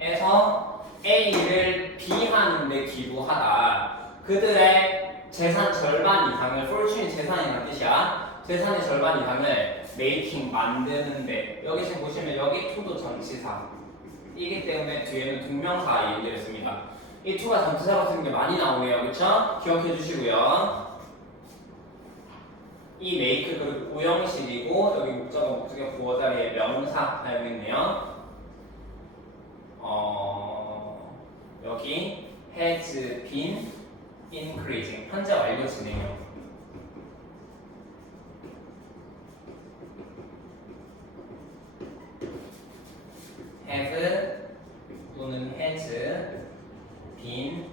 에서 A를 B 하는데 기부하다. 그들의 재산 절반 이상을 fortune 재산이라는 뜻이야. 재산의 절반 이상을 making 만드는데 여기 지금 보시면 여기 to도 전치사 이기 때문에 뒤에는 동명사 얘기를 했습니다. 이 to가 전치사로 쓰는 게 많이 나오네요. 그렇죠? 기억해 주시고요. 이 make 그리고 오형식이고 여기 목적어 목적격 보어 자리에 명사 사용했네요. 여기 has been increasing 현재 완료 진행형. have 또는 has been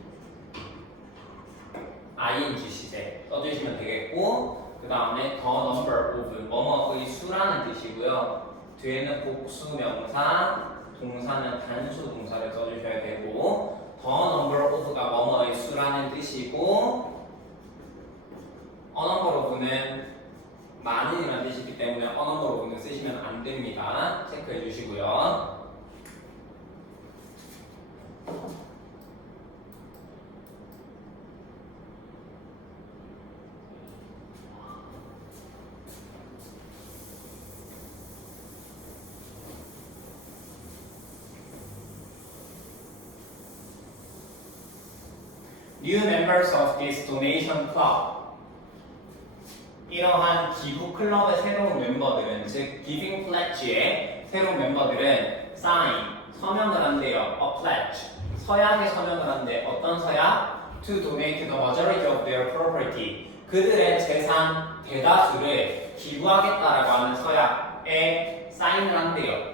ing 시제 써주시면 되겠고 그 다음에 the number of 뭐뭐의 수라는 뜻이고요. 뒤에는 복수 명사 동사는 단수 동사를 써주셔야 되고 the number of가 뭐뭐의 수라는 뜻이고 a number of는 많은이라는 뜻이기 때문에 a number of는 쓰시면 안 됩니다. 체크해 주시고요. New members of this donation club. 이러한 기부 클럽의 새로운 멤버들은 즉 Giving Pledge의 새로운 멤버들은 sign 서명을 한대요. A pledge 서약에 서명을 한대. 어떤 서약? To donate the majority of their property. 그들의 재산 대다수를 기부하겠다라고 하는 서약에 사인을 한대요.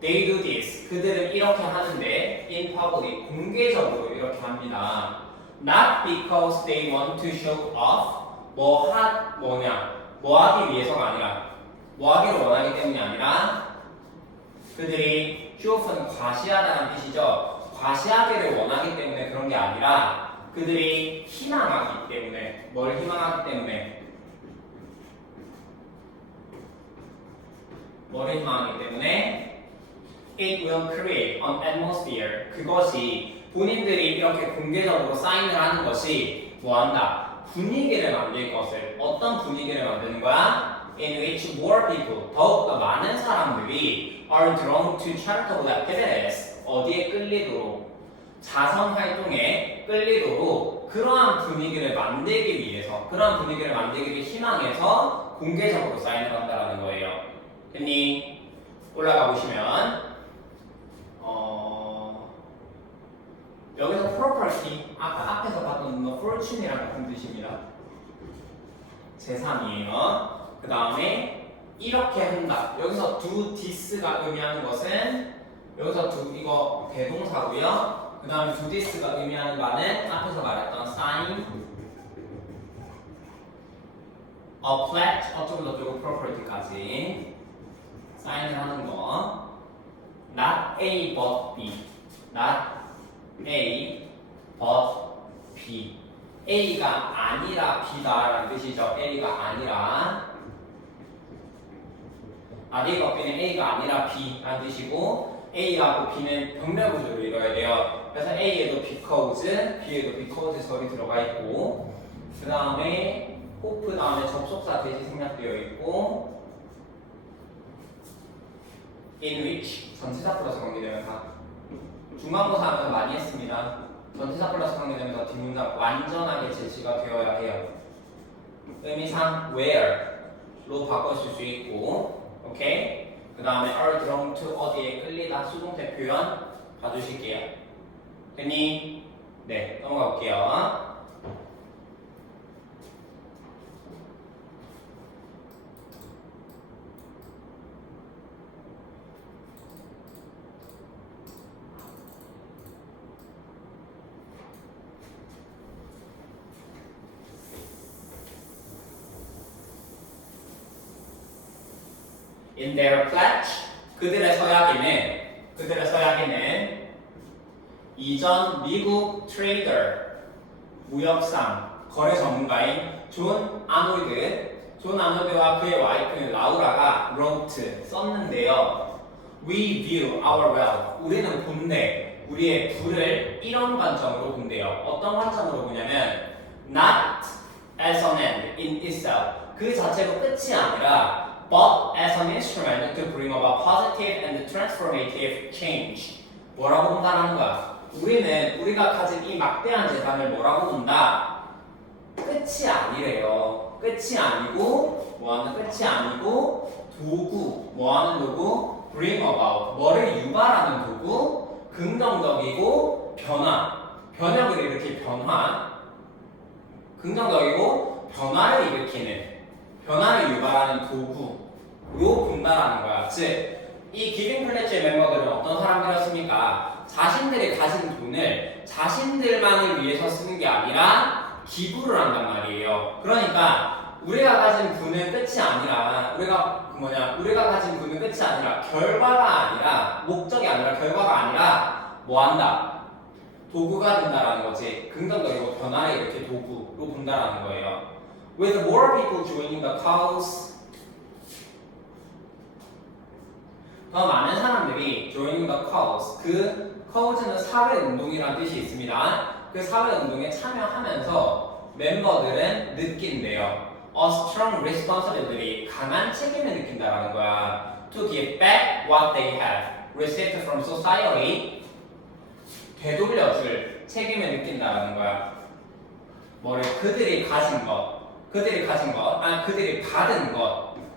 They do this. 그들은 이렇게 하는데 in public 공개적으로 이렇게 합니다. Not because they want to show off. 뭐 하기 위해서가 아니라 뭐 하기를 원하기 때문이 아니라 그들이 show off는 과시하다는 뜻이죠. 과시하기를 원하기 때문에 그런 게 아니라 그들이 희망하기 때문에 뭘 희망하기 때문에 뭐를 희망하기 때문에 it will create an atmosphere. 그것이 본인들이 이렇게 공개적으로 사인을 하는 것이 뭐한다? 분위기를 만들 것을. 어떤 분위기를 만드는 거야? In which more people, 더욱더 많은 사람들이 are drawn to charitable activities. 어디에 끌리도록? 자선활동에 끌리도록 그러한 분위기를 만들기 위해서, 그러한 분위기를 만들기를 희망해서 공개적으로 사인을 한다는 거예요. 됐니? 올라가 보시면 여기서 property 아까 앞에서 봤던 fortune이라는 같은 뜻입니다. 재산이에요. 그 다음에 이렇게 한다. 여기서 do this가 의미하는 것은 여기서 do 이거 대동사고요. 그 다음에 do this가 의미하는 바는 앞에서 말했던 sign, a pledge, 어쩌고 저쩌고 property까지 사인을 하는 거. Not A but B. Not A but B. A가 아니라 B다라는 뜻이죠. A가 아니라 A but B는 A가 아니라 B라는 뜻이고 A하고 B는 병렬 구조로 이뤄야 돼요. 그래서 A에도 because, B에도 because 절이 들어가 있고 그 다음에 hope 다음에 접속사 대시 생략되어 있고 in which 전치사 플러스 관계되면서 중간고사 하면 많이 했습니다. 전치사 플러스 관계되면서 뒷문장 완전하게 제시가 되어야 해요. 의미상 where로 바꿔줄 수 있고, 오케이? 그 다음에 are drawn to 어디에 끌리다 수동태 표현 봐주실게요. 됐니? 네, 넘어가 볼게요. In their pledge, 그들의 서약에는 이전 미국 트레이더, 무역상, 거래 전문가인 존 아놀드와 그의 와이프는 라우라가 wrote, 썼는데요. We view our wealth, 우리는 본래 우리의 부를 이런 관점으로 본대요. 어떤 관점으로 보냐면 not as an end in itself, 그 자체로 끝이 아니라 but as an instrument to bring about positive and transformative change. 뭐라고 본다는 거야? 우리는 우리가 가진 이 막대한 재산을 뭐라고 본다? 끝이 아니래요. 끝이 아니고 뭐하는 끝이 아니고 도구, 뭐하는 도구? bring about, 뭐를 유발하는 도구? 긍정적이고 변혁을 일으킬 긍정적이고 변화를 일으키는, 변화를 유발하는 도구로 본다라는 거야. 즉, 이 기빙 플래츠의 멤버들은 어떤 사람들이었습니까? 자신들이 가진 돈을 자신들만을 위해서 쓰는 게 아니라 기부를 한단 말이에요. 그러니까 우리가 가진 부는 끝이 아니라 우리가 가진 부는 끝이 아니라 결과가 아니라 목적이 아니라 결과가 아니라 뭐 한다? 도구가 된다라는 거지. 긍정적이고 변화를 일으킬 도구로 본다라는 거예요. With more people joining the cause, 더 많은 사람들이 joining the cause, 그 cause는 사회운동이라는 뜻이 있습니다. 그 사회운동에 참여하면서 멤버들은 느낀대요. A strong responsibility, 강한 책임을 느낀다라는 거야. To give back what they have received from society, 되돌려줄 책임을 느낀다라는 거야. 뭐를 그들이 받은 것,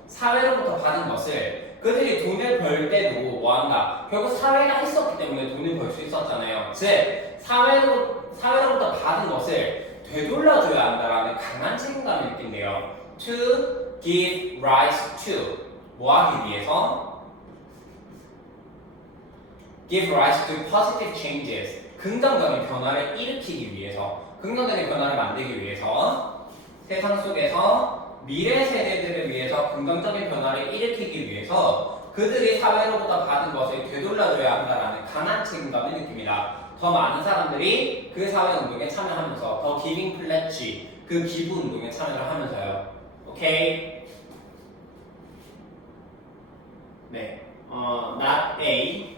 사회로부터 받은 것을 그들이 돈을 벌 때도 뭐한다? 결국 사회가 했었기 때문에 돈을 벌 수 있었잖아요. 즉, 사회로부터 받은 것을 되돌려줘야 한다라는 강한 책임감을 느낀대요. To give rise to, 뭐 하기 위해서? Give rise to positive changes, 긍정적인 변화를 일으키기 위해서, 긍정적인 변화를 만들기 위해서, 세상 속에서 미래 세대들을 위해서 긍정적인 변화를 일으키기 위해서 그들이 사회로부터 받은 것을 되돌려줘야 한다는 강한 책임감을 느낍니다. 더 많은 사람들이 그 사회운동에 참여하면서 더 기빙 플래치, 그 기부운동에 참여를 하면서요. 오케이? 네, not A,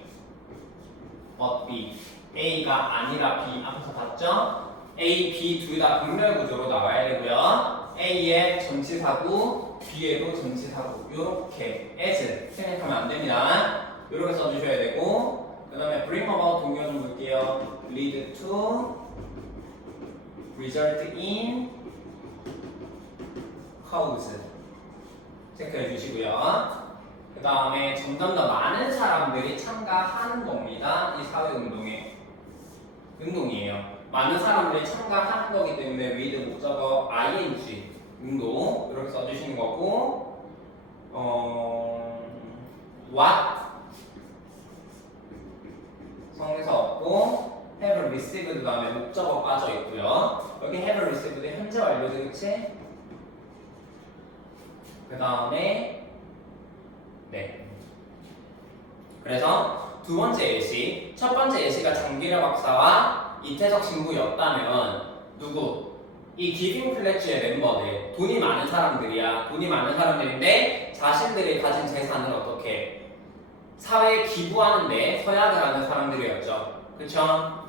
but B. A가 아니라 B, 앞에서 봤죠? A, B 둘 다 분멸 구조로 나와야 되고요. A의 전치사구, B에도 전치사구. 요렇게 as 생각하면 안 됩니다. 요렇게 써주셔야 되고, 그 다음에 bring about 동료 좀 볼게요. lead to, result in, cause 체크해 주시고요. 그 다음에 점점 더 많은 사람들이 참가하는 겁니다. 이 운동이에요. 많은 사람들이 참가하는 거기 때문에 with 목적어 ing 운동 이렇게 써주시는 거고, what 성에서 없고 have received 다음에 목적어 빠져 있고요. 여기 have received 현재 완료죠, 그치? 그 다음에 네. 그래서 두 번째 예시, 첫 번째 예시가 정기려 박사와 이태석 신부였다면 누구? 이 기빙 플래츠의 멤버들, 돈이 많은 사람들인데 자신들이 가진 재산을 어떻게 사회에 기부하는데 서약을 하는 사람들이었죠. 그쵸?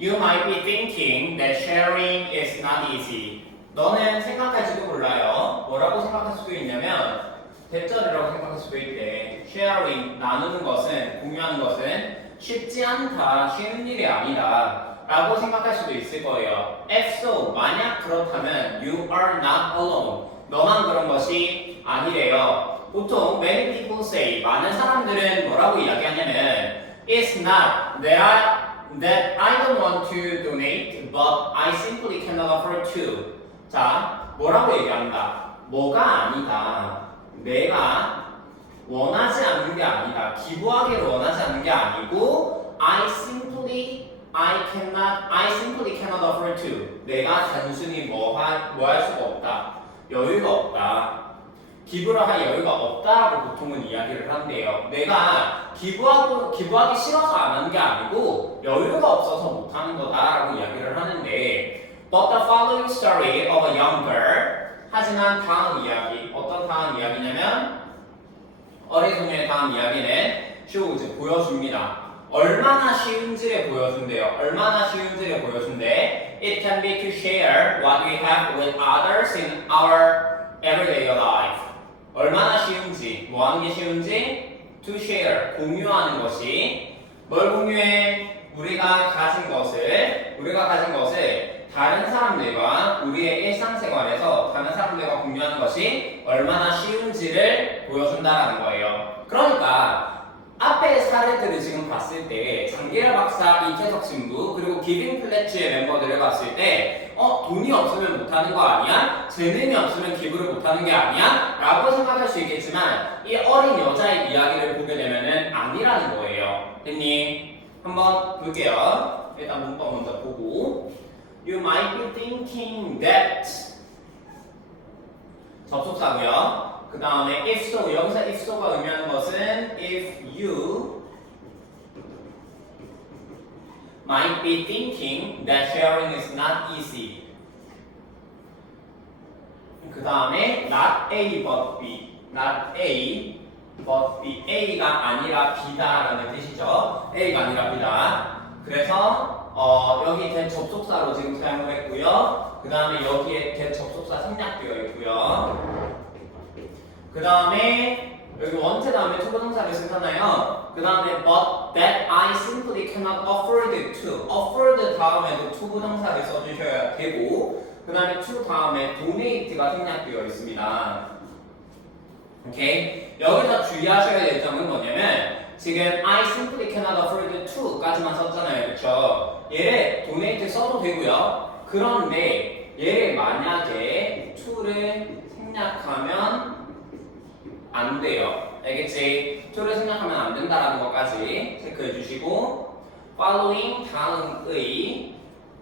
You might be thinking that sharing is not easy. 너는 생각할지도 몰라요. 뭐라고 생각할 수도 있냐면 대절이라고 생각할 수도 있대. sharing, 나누는 것은, 공유하는 것은 쉽지 않다, 쉬운 일이 아니다 라고 생각할 수도 있을 거예요. If so, 만약 그렇다면 you are not alone. 너만 그런 것이 아니래요. 보통 many people say, 많은 사람들은 뭐라고 이야기하냐면 It's not that I don't want to donate, but I simply cannot afford to. 자, 뭐라고 얘기한다? 뭐가 아니다. 내가 원하지 않는 게 아니다. 기부하기를 원하지 않는 게 아니고 I simply cannot afford to. 내가 단순히 뭐 할 수가 없다. 여유가 없다. 기부를 할 여유가 없다라고 보통은 이야기를 한대요. 내가 기부하기 싫어서 안 하는 게 아니고 여유가 없어서 못 하는 거다라고 이야기를 하는데 But the following story of a young girl. 하지만 다음 이야기, 어떤 다음 이야기냐면 어린 소녀의 다음 이야기는 shows, 보여줍니다. 얼마나 쉬운지를 보여준대요. 얼마나 쉬운지를 보여준대. It can be to share what we have with others in our everyday life. 얼마나 쉬운지, 뭐 하는 게 쉬운지? To share, 공유하는 것이. 뭘 공유해? 우리가 가진 것을 다른 사람들과 우리의 일상생활에서 다른 사람들과 공유하는 것이 얼마나 쉬운지를 보여준다는 거예요. 그러니까 앞에 사례들을 지금 봤을 때 장기라 박사, 이태석 신부 그리고 기빙 플래츠의 멤버들을 봤을 때 돈이 없으면 못하는 거 아니야? 재능이 없으면 기부를 못하는 게 아니야? 라고 생각할 수 있겠지만 이 어린 여자의 이야기를 보게 되면은 아니라는 거예요. 됐니? 한번 볼게요. 일단 문법 먼저 보고 You might be thinking that 접속사고요. 그 다음에 if so, 여기서 if so가 의미하는 것은 if you might be thinking that sharing is not easy. 그 다음에 not A but B, not A but B, A가 아니라 B다라는 뜻이죠. A가 아니라 B다. 그래서 여기 된 접속사로 지금 사용을 했고요. 그 다음에 여기에 된 접속사 생략되어 있고요. 그 다음에 여기 원태 다음에 투부동사를 쓰잖아요. 그 다음에 but that I simply cannot afford to. afford 다음에도 투부동사를 써주셔야 되고 그 다음에 to 다음에 donate가 생략되어 있습니다. 오케이? 여기서 주의하셔야 될 점은 뭐냐면 지금 I simply cannot afford to까지만 썼잖아요. 그쵸? 얘를 donate 써도 되고요. 그런데 얘를 만약에 to를 생략하면 안 돼요. 알겠지? to를 생략하면 안 된다라는 것까지 체크해 주시고 following 다음의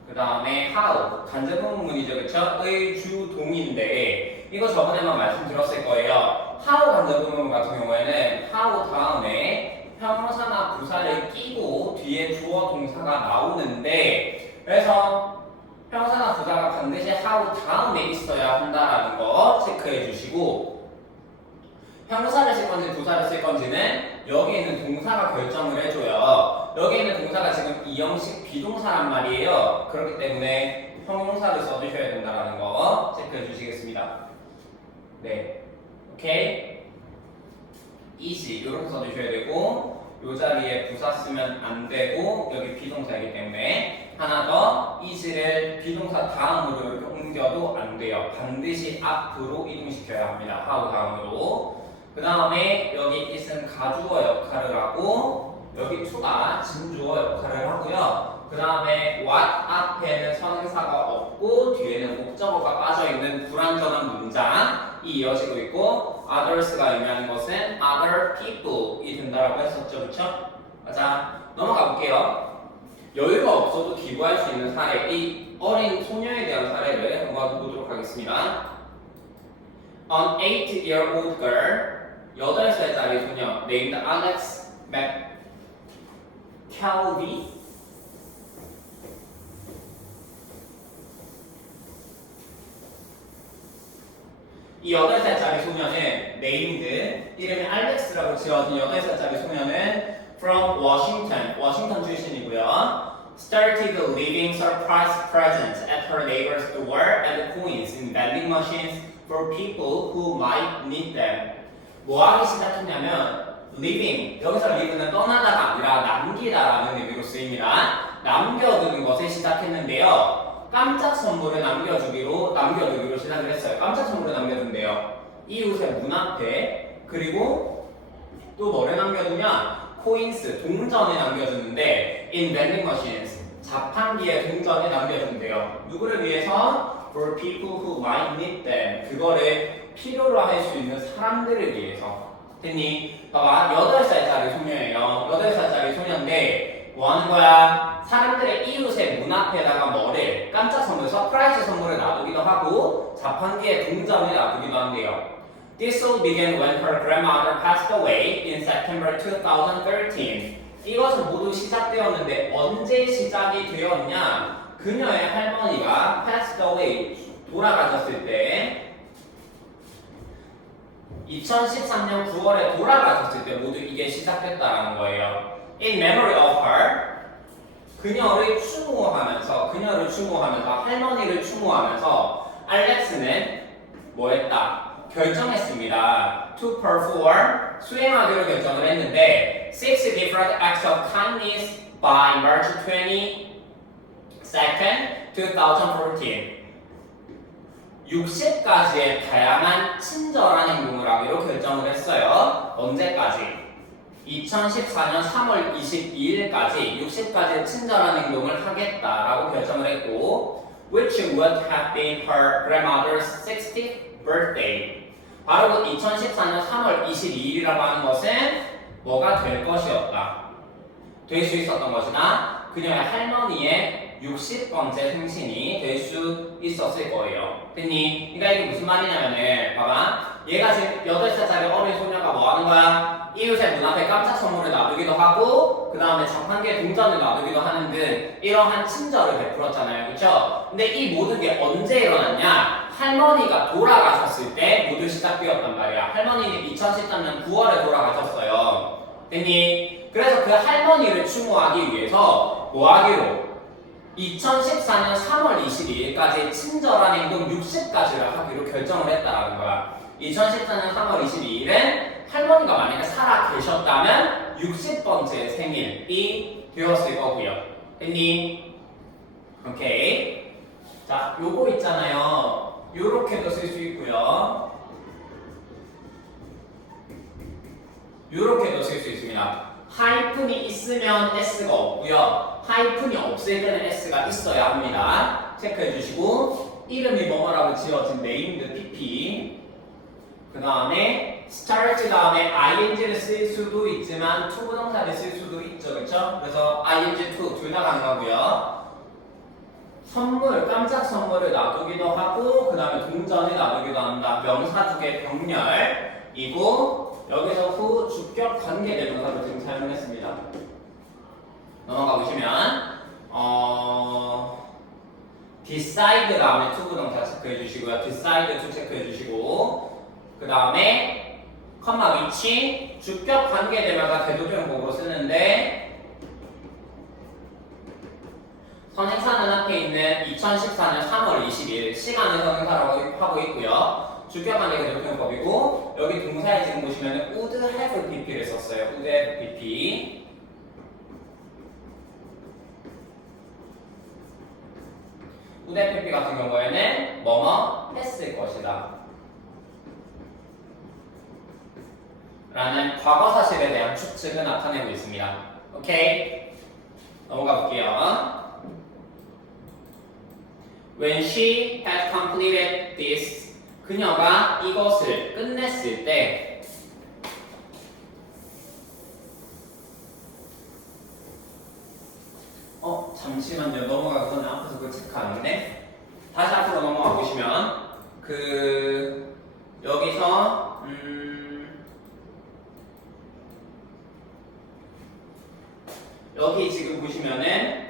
그 다음에 how 간접문문이죠. 그쵸? 의 주동인데 이거 저번에만 말씀드렸을 거예요. how 간접문문 같은 경우에는 how 다음에 형용사나 부사를 끼고 뒤에 주어 동사가 나오는데 그래서 형용사나 부사가 반드시 how 다음에 있어야 한다라는 거 체크해 주시고 형용사를 쓸 건지 부사를 쓸 건지는 여기 있는 동사가 결정을 해줘요. 여기 있는 동사가 지금 이형식 비동사란 말이에요. 그렇기 때문에 형용사를 써주셔야 된다는 거 체크해 주시겠습니다. 네, 오케이. easy 이렇게 써주셔야 되고 이 자리에 부사 쓰면 안 되고 여기 비동사이기 때문에 하나 더 easy를 비동사 다음으로 이렇게 옮겨도 안 돼요. 반드시 앞으로 이동시켜야 합니다. how 다음으로. 그 다음에 여기 it은 가주어 역할을 하고 여기 to가 진주어 역할을 하고요. 그 다음에 what 앞에는 선행사가 없고 뒤에는 목적어가 빠져있는 불완전한 문장이 이어지고 있고 others가 의미하는 것은 other people이 된다라고 했었죠. 그쵸? 자, 넘어가 볼게요. 여유가 없어도 기부할 수 있는 사례, 이 어린 소녀에 대한 사례를 한번 보도록 하겠습니다. An 8-year-old girl 8살짜리 소녀 named Alex McKelvey 이 8살짜리 소녀는 named 이름이 알렉스라고 지어진 8살짜리 소녀는 from Washington, 워싱턴 출신이고요. Started leaving surprise presents at her neighbor's door and coins in vending machines for people who might need them. 뭐 하기 시작했냐면 living, 여기서 live는 떠나다가 아니라 남기다라는 의미로 쓰입니다. 남겨두는 것을 시작했는데요. 깜짝 선물을 남겨두기로 시작을 했어요. 깜짝 선물을 남겨둔대요. 이웃의 문 앞에. 그리고 또 뭐를 남겨두냐? 코인스, 동전을 남겨두는데 in vending machines, 자판기에 동전을 남겨둔대요. 누구를 위해서? For people who might need them. 그거를 필요로 할 수 있는 사람들을 위해서. 됐니? 봐봐, 8살짜리 소녀예요. 8살짜리 소녀인데 뭐 하는 거야? 사람들의 이웃의 문 앞에다가 뭐를 깜짝 선물, 서프라이즈 선물을 놔두기도 하고 자판기에 동전을 놔두기도 한대요. This all began when her grandmother passed away in September 2013. 이것은 모두 시작되었는데 언제 시작이 되었냐? 그녀의 할머니가 passed away, 돌아가셨을 때 2013년 9월에 돌아가셨을 때 모두 이게 시작됐다라는 거예요. In memory of her, 그녀를 추모하면서 할머니를 추모하면서 알렉스는 뭐 했다? 결정했습니다. To perform, 수행하기로 결정을 했는데 6 different acts of kindness by March 22nd, 2014. 60가지의 다양한 친절한 행동을 하기로 결정을 했어요. 언제까지? 2014년 3월 22일까지 60가지의 친절한 행동을 하겠다라고 결정을 했고 which would have been her grandmother's 60th birthday. 바로 그 2014년 3월 22일이라고 하는 것은 뭐가 될 것이었다. 될 수 있었던 것이나 그녀의 할머니의 60번째 생신이 될 수 있었을 거예요. 됐니? 그러니까 이게 무슨 말이냐면은 봐봐, 얘가 지금 8살짜리 어린 소녀가 뭐 하는 거야? 이웃의 문 앞에 깜짝 선물을 놔두기도 하고 그 다음에 자판기에 동전을 놔두기도 하는 등 이러한 친절을 베풀었잖아요. 그쵸? 근데 이 모든 게 언제 일어났냐? 할머니가 돌아가셨을 때 모두 시작되었단 말이야. 할머니는 2013년 9월에 돌아가셨어요. 됐니? 그래서 그 할머니를 추모하기 위해서 뭐 하기로? 2014년 3월 22일까지 친절한 행동 60가지를 하기로 결정을 했다라는 거야. 2014년 3월 22일은 할머니가 만약에 살아 계셨다면 60번째 생일이 되었을 거고요. 됐니? 오케이. 자, 요거 있잖아요. 요렇게도 쓸 수 있고요. 요렇게도 쓸 수 있습니다. 하이픈이 있으면 S가 없고요. 하이픈이 없을 때는 S가 있어야 합니다. 체크해 주시고 이름이 뭐뭐라고 지어진 named PP 그 다음에 start 다음에 ing를 쓸 수도 있지만 to 부동사를 쓸 수도 있죠. 그쵸? 그래서 ing to 둘 다 가능하고요. 선물, 깜짝 선물을 놔두기도 하고 그 다음에 동전을 놔두기도 한다. 명사 두 개 병렬이고 여기서 후 주격 관계대명사로 지금 사용을 했습니다. 넘어가 보시면 decide 다음에 to 부동사 체크해 주시고요. decide to 체크해 주시고 그 다음에 컴마 위치 주격 관계대명사 대조적용법으로 쓰는데 선행사는 앞에 있는 2014년 3월 20일 시간을 선행사라고 하고 있고요. 주격 관계가 대조적용법이고 여기 동사에 지금 보시면 would have pp를 썼어요. would have pp. would have pp 같은 경우에는 뭐뭐 했을 것이다 라는 과거 사실에 대한 추측을 나타내고 있습니다. 오케이? 넘어가 볼게요. When she had completed this, 그녀가 이것을 끝냈을 때 잠시만요. 넘어가기 전에 앞에서 그걸 체크하는데 다시 앞으로 넘어가 보시면 여기서 여기 지금 보시면은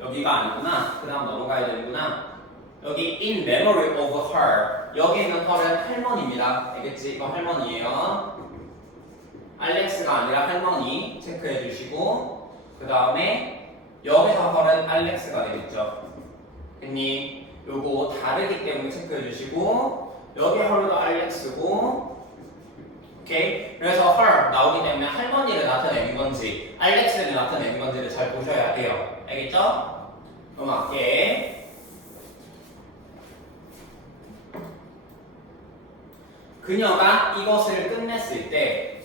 여기가 아니구나. 그 다음 넘어가야 되는구나. 여기 in memory of her. 여기 있는 her은 할머니입니다. 알겠지? 이거 할머니예요. 알렉스가 아니라 할머니 체크해 주시고 그 다음에 여기서 her은 알렉스가 되겠죠. 됐니? 요거 다르기 때문에 체크해 주시고 여기 her도 알렉스고 오케이? 그래서 her 나오기 때문에 할머니를 나타내는 건지 알렉스를 나타내는 건지를 잘 보셔야 돼요. 알겠죠? 넘어갈게. 그녀가 이것을 끝냈을 때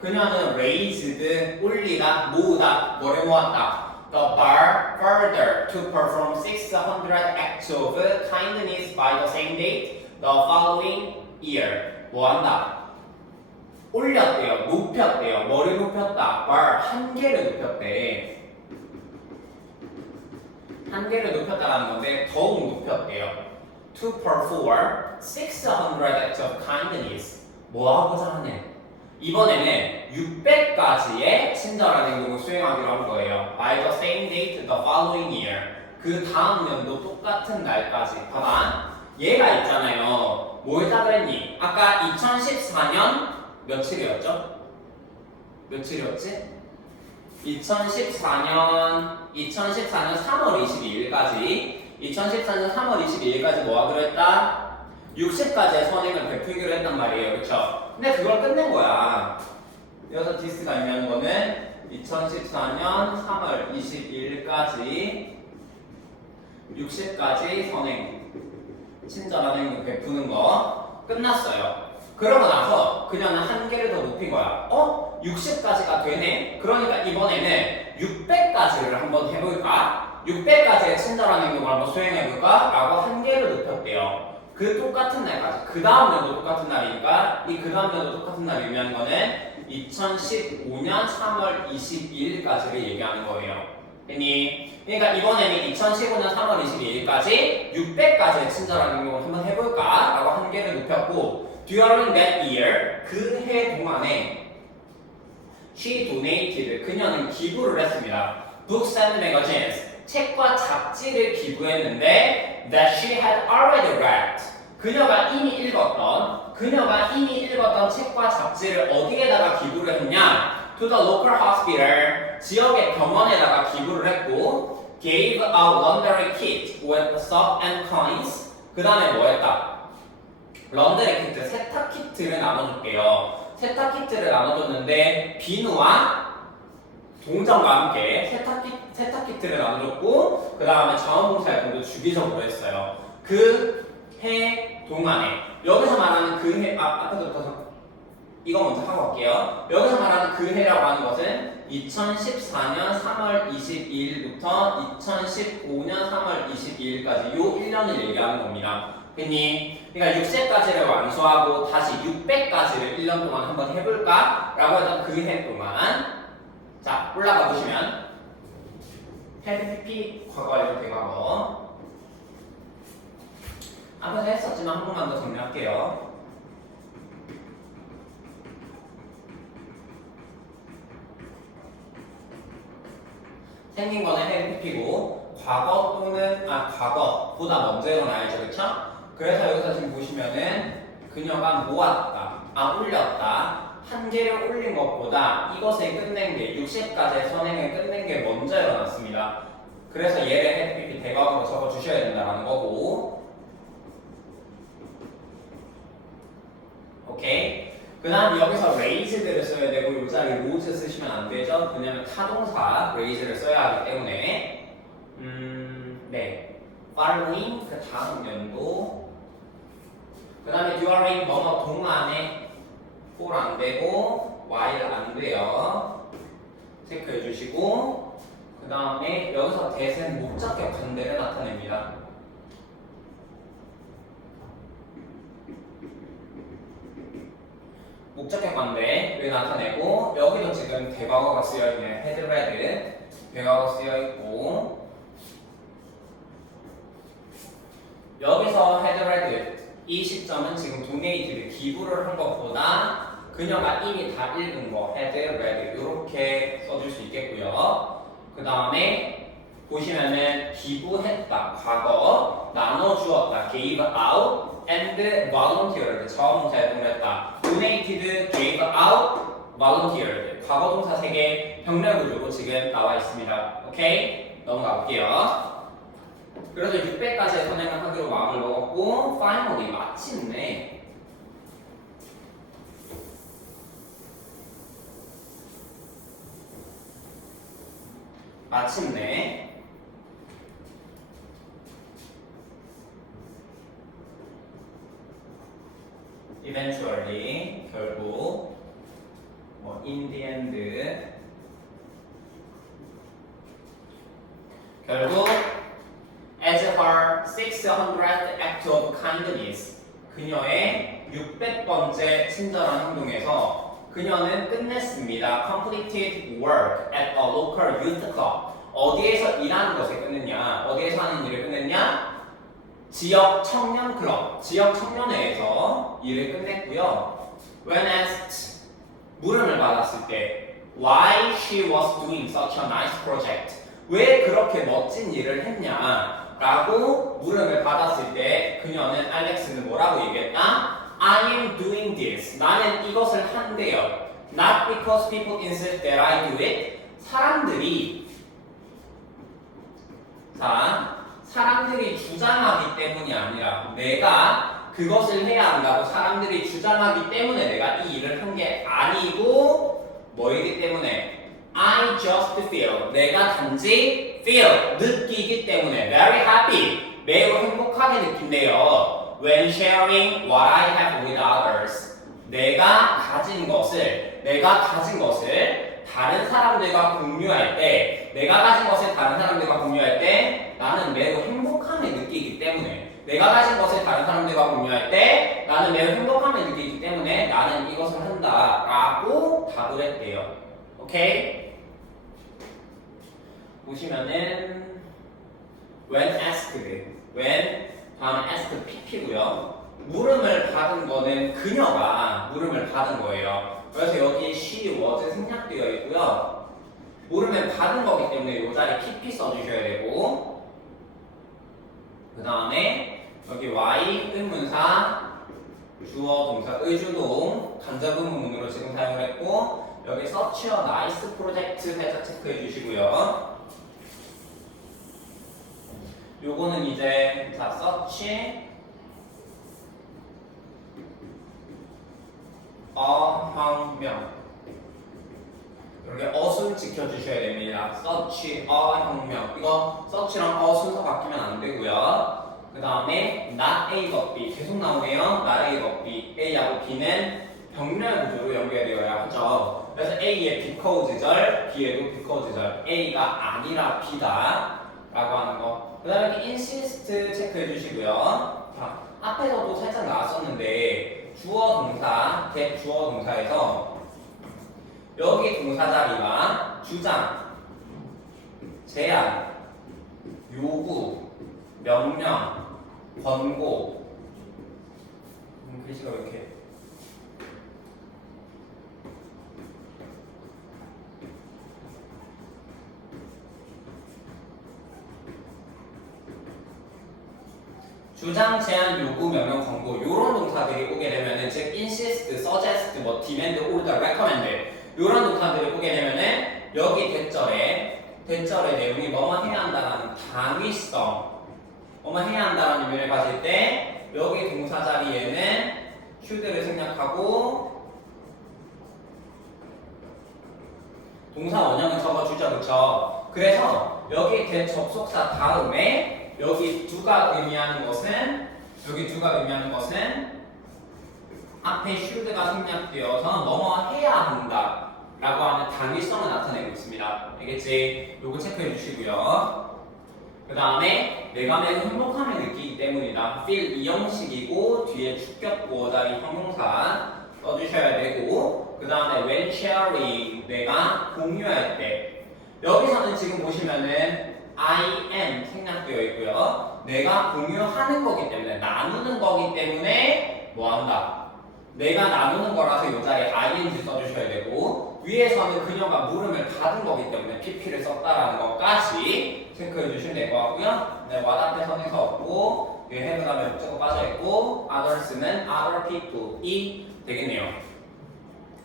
그녀는 raised 올리다 모으다 뭐를 모았다 the bar further to perform 600 acts of kindness by the same date the following year 뭐한다 올렸대요 높였대요 뭐를 높였다 bar 한 개를 높였대 한 개를 높였다라는 건데 더욱 높였대요. To perform 600 acts of kindness. 뭐 하고자 하네? 이번에는 600가지의 친절한 행동을 수행하기로 한 거예요. By the same date the following year. 그 다음 년도 똑같은 날까지. 봐봐. 얘가 있잖아요. 뭐 했다 그랬니? 아까 2014년 며칠이었죠? 며칠이었지? 2014년 3월 22일까지 뭐 하기로 했다? 60가지의 선행을 베풀기로 했단 말이에요. 그쵸? 근데 그걸 끝낸 거야. 여기서 디스가 의미하는 거는 2014년 3월 22일까지 60가지 선행 친절한 행동 베푸는 거 끝났어요. 그러고 나서 그녀는 한 개를 더 높인 거야. 60가지가 되네? 그러니까 이번에는 600가지를 한번 해볼까? 600가지의 친절한 행동을 한번 수행해볼까? 라고 한 개를 높였대요. 그 똑같은 날까지. 그 다음 년도 똑같은 날이니까 이 그 다음 년도 똑같은 날을 의미하는 거는 2015년 3월 22일까지를 얘기하는 거예요. 그러니까 이번에는 2015년 3월 22일까지 600가지의 친절한 행동을 한번 해볼까? 라고 한 개를 높였고 During that year, 그 해 동안에 she donated, 그녀는 기부를 했습니다. Books and magazines, 책과 잡지를 기부했는데 that she had already read, 그녀가 이미 읽었던 책과 잡지를 어디에다가 기부를 했냐? To the local hospital, 지역의 병원에다가 기부를 했고 gave a laundry kit with soap and coins, 그 다음에 뭐 했다? 런드리 키트, 세탁 키트를 나눠줄게요. 세탁 키트를 나눠줬는데 비누와 동전과 함께 세탁 키트를 나눠줬고 그 다음에 자원봉사활동도 주기적으로 했어요. 그 해 동안에 여기서 말하는 그 해, 앞에서부터 이거 먼저 하고 갈게요. 여기서 말하는 그 해라고 하는 것은 2014년 3월 22일부터 2015년 3월 22일까지 요 1년을 얘기하는 겁니다. 그러니까 60가지를 완수하고 다시 600가지를 1년 동안 한번 해볼까? 라고 했던 그 해 동안 자 올라가 보시면 PP 과거 이렇게 과거 앞에서 했었지만 한 번만 더 정리할게요. 생긴 거는 PP고 과거 또는 과거보다 먼저 일어나야죠. 그쵸? 그래서 여기서 지금 보시면은 그녀가 모았다, 올렸다, 한 개를 올린 것보다 이것을 끝낸 게 60가지의 선행을 끝낸 게 먼저 일어났습니다. 그래서 얘를 해피피 대각으로 적어 주셔야 된다는 거고, 오케이. 그 다음 여기서 raised를 써야 되고 이 자리 rose 쓰시면 안 되죠. 왜냐면 타동사 raise를 써야 하기 때문에 네. following 그 다음 연도 그 다음에 during 뭐뭐 동안에 for 안 되고 while 안 돼요. 체크해 주시고 그 다음에 여기서 that은 목적격 반대를 나타냅니다. 목적격 반대를 나타내고 여기도 지금 대과거가 쓰여있네. had read 대과거 쓰여있고 여기서 had read 이 시점은 지금 donated를 기부를 한 것보다 그녀가 이미 다 읽은 거 had read 이렇게 써줄 수 있겠고요. 그 다음에 보시면은 기부했다 과거 나눠주었다 gave out and volunteered 자원봉사활동을 했다 donated gave out volunteered 과거 동사 3개 병렬 구조로 지금 나와 있습니다. 오케이? 넘어가 볼게요. 그래서 600까지의 선행을 하기로 마음을 먹었고 finally 마침내 eventually 결국 in the end 결국 as her 600th act of kindness 그녀의 600번째 친절한 행동에서 그녀는 끝냈습니다. completed work at a local youth club 어디에서 일하는 것을 끝냈냐 어디에서 하는 일을 끝냈냐 지역 청년 클럽 지역 청년회에서 일을 끝냈고요. when asked 물음을 받았을 때 why she was doing such a nice project 왜 그렇게 멋진 일을 했냐 라고 물음을 받았을 때 그녀는 알렉스는 뭐라고 얘기했다? I am doing this. 나는 이것을 한대요. Not because people insist that I do it. 사람들이 주장하기 때문이 아니라 내가 그것을 해야 한다고 사람들이 주장하기 때문에 내가 이 일을 한 게 아니고 뭐이기 때문에 I just feel 내가 단지 feel 느끼기 때문에 very happy 매우 행복하게 느낀대요. When sharing what I have with others 내가 가진 것을 다른 사람들과 공유할 때 내가 가진 것을 다른 사람들과 공유할 때 나는 매우 행복함을 느끼기 때문에 내가 가진 것을 다른 사람들과 공유할 때 나는 매우 행복함을 느끼기 때문에 나는 이것을 한다 라고 답을 했대요. 오케이? 보시면은 when asked 다음에 asked pp고요. 물음을 받은 거는 그녀가 물음을 받은 거예요. 그래서 여기 she was 생략되어 있고요. 물음을 받은 거기 때문에 이 자리에 pp 써주셔야 되고 그 다음에 여기 y 의문사 주어 동사 의주동 간접 의문문으로 지금 사용을 했고 여기 such a nice project 살짝 체크해 주시고요. 요거는 이제 자 such a 혁명 이렇게 어순 지켜주셔야 됩니다. such a 혁명 이거 such랑 순서 바뀌면 안 되고요. 그 다음에 not A but B 계속 나오네요. not A but B A하고 B는 병렬 구조로 연결되어야 하죠. 그래서 A에 because절 B에도 because절 A가 아니라 B다 라고 하는 거. 그 다음에 insist 체크해 주시고요. 자, 앞에서도 살짝 나왔었는데 주어 동사, 대주어 동사에서 여기 동사 자리가 주장, 제안, 요구, 명령, 권고 글씨가 왜 이렇게 주장, 제안, 요구, 명령, 권고 이런 동사들이 오게 되면은 즉 insist, suggest, demand, order, recommend 이런 동사들이 오게 되면은 여기 대절의 내용이 뭐뭐 해야 한다라는 당위성, 뭐뭐 해야 한다라는 의미를 가질 때 여기 동사 자리에는 should를 생략하고 동사 원형을 적어주죠, 그렇죠? 그래서 여기 대접속사 다음에 여기 두가 의미하는 것은 앞에 should가 생략되어서 뭐뭐 해야 한다 라고 하는 당위성을 나타내고 있습니다. 알겠지? 요거 체크해 주시고요. 그 다음에 내가 매우 행복함을 느끼기 때문이다. feel 이 형식이고 뒤에 주격 보어 자리 형용사 써주셔야 되고 그 다음에 when sharing 내가 공유할 때 여기서는 지금 보시면은 I am 생략되어 있고요. 내가 공유하는 거기 때문에 나누는 거기 때문에 뭐 한다? 내가 나누는 거라서 이 자리에 ing 써주셔야 되고 위에서는 그녀가 물음을 받은 거기 때문에 pp를 썼다라는 것까지 체크해 주시면 될 것 같고요. 네, what 앞에 선에서 없고 have 다음에 목적어 빠져있고 others는 other people이 되겠네요.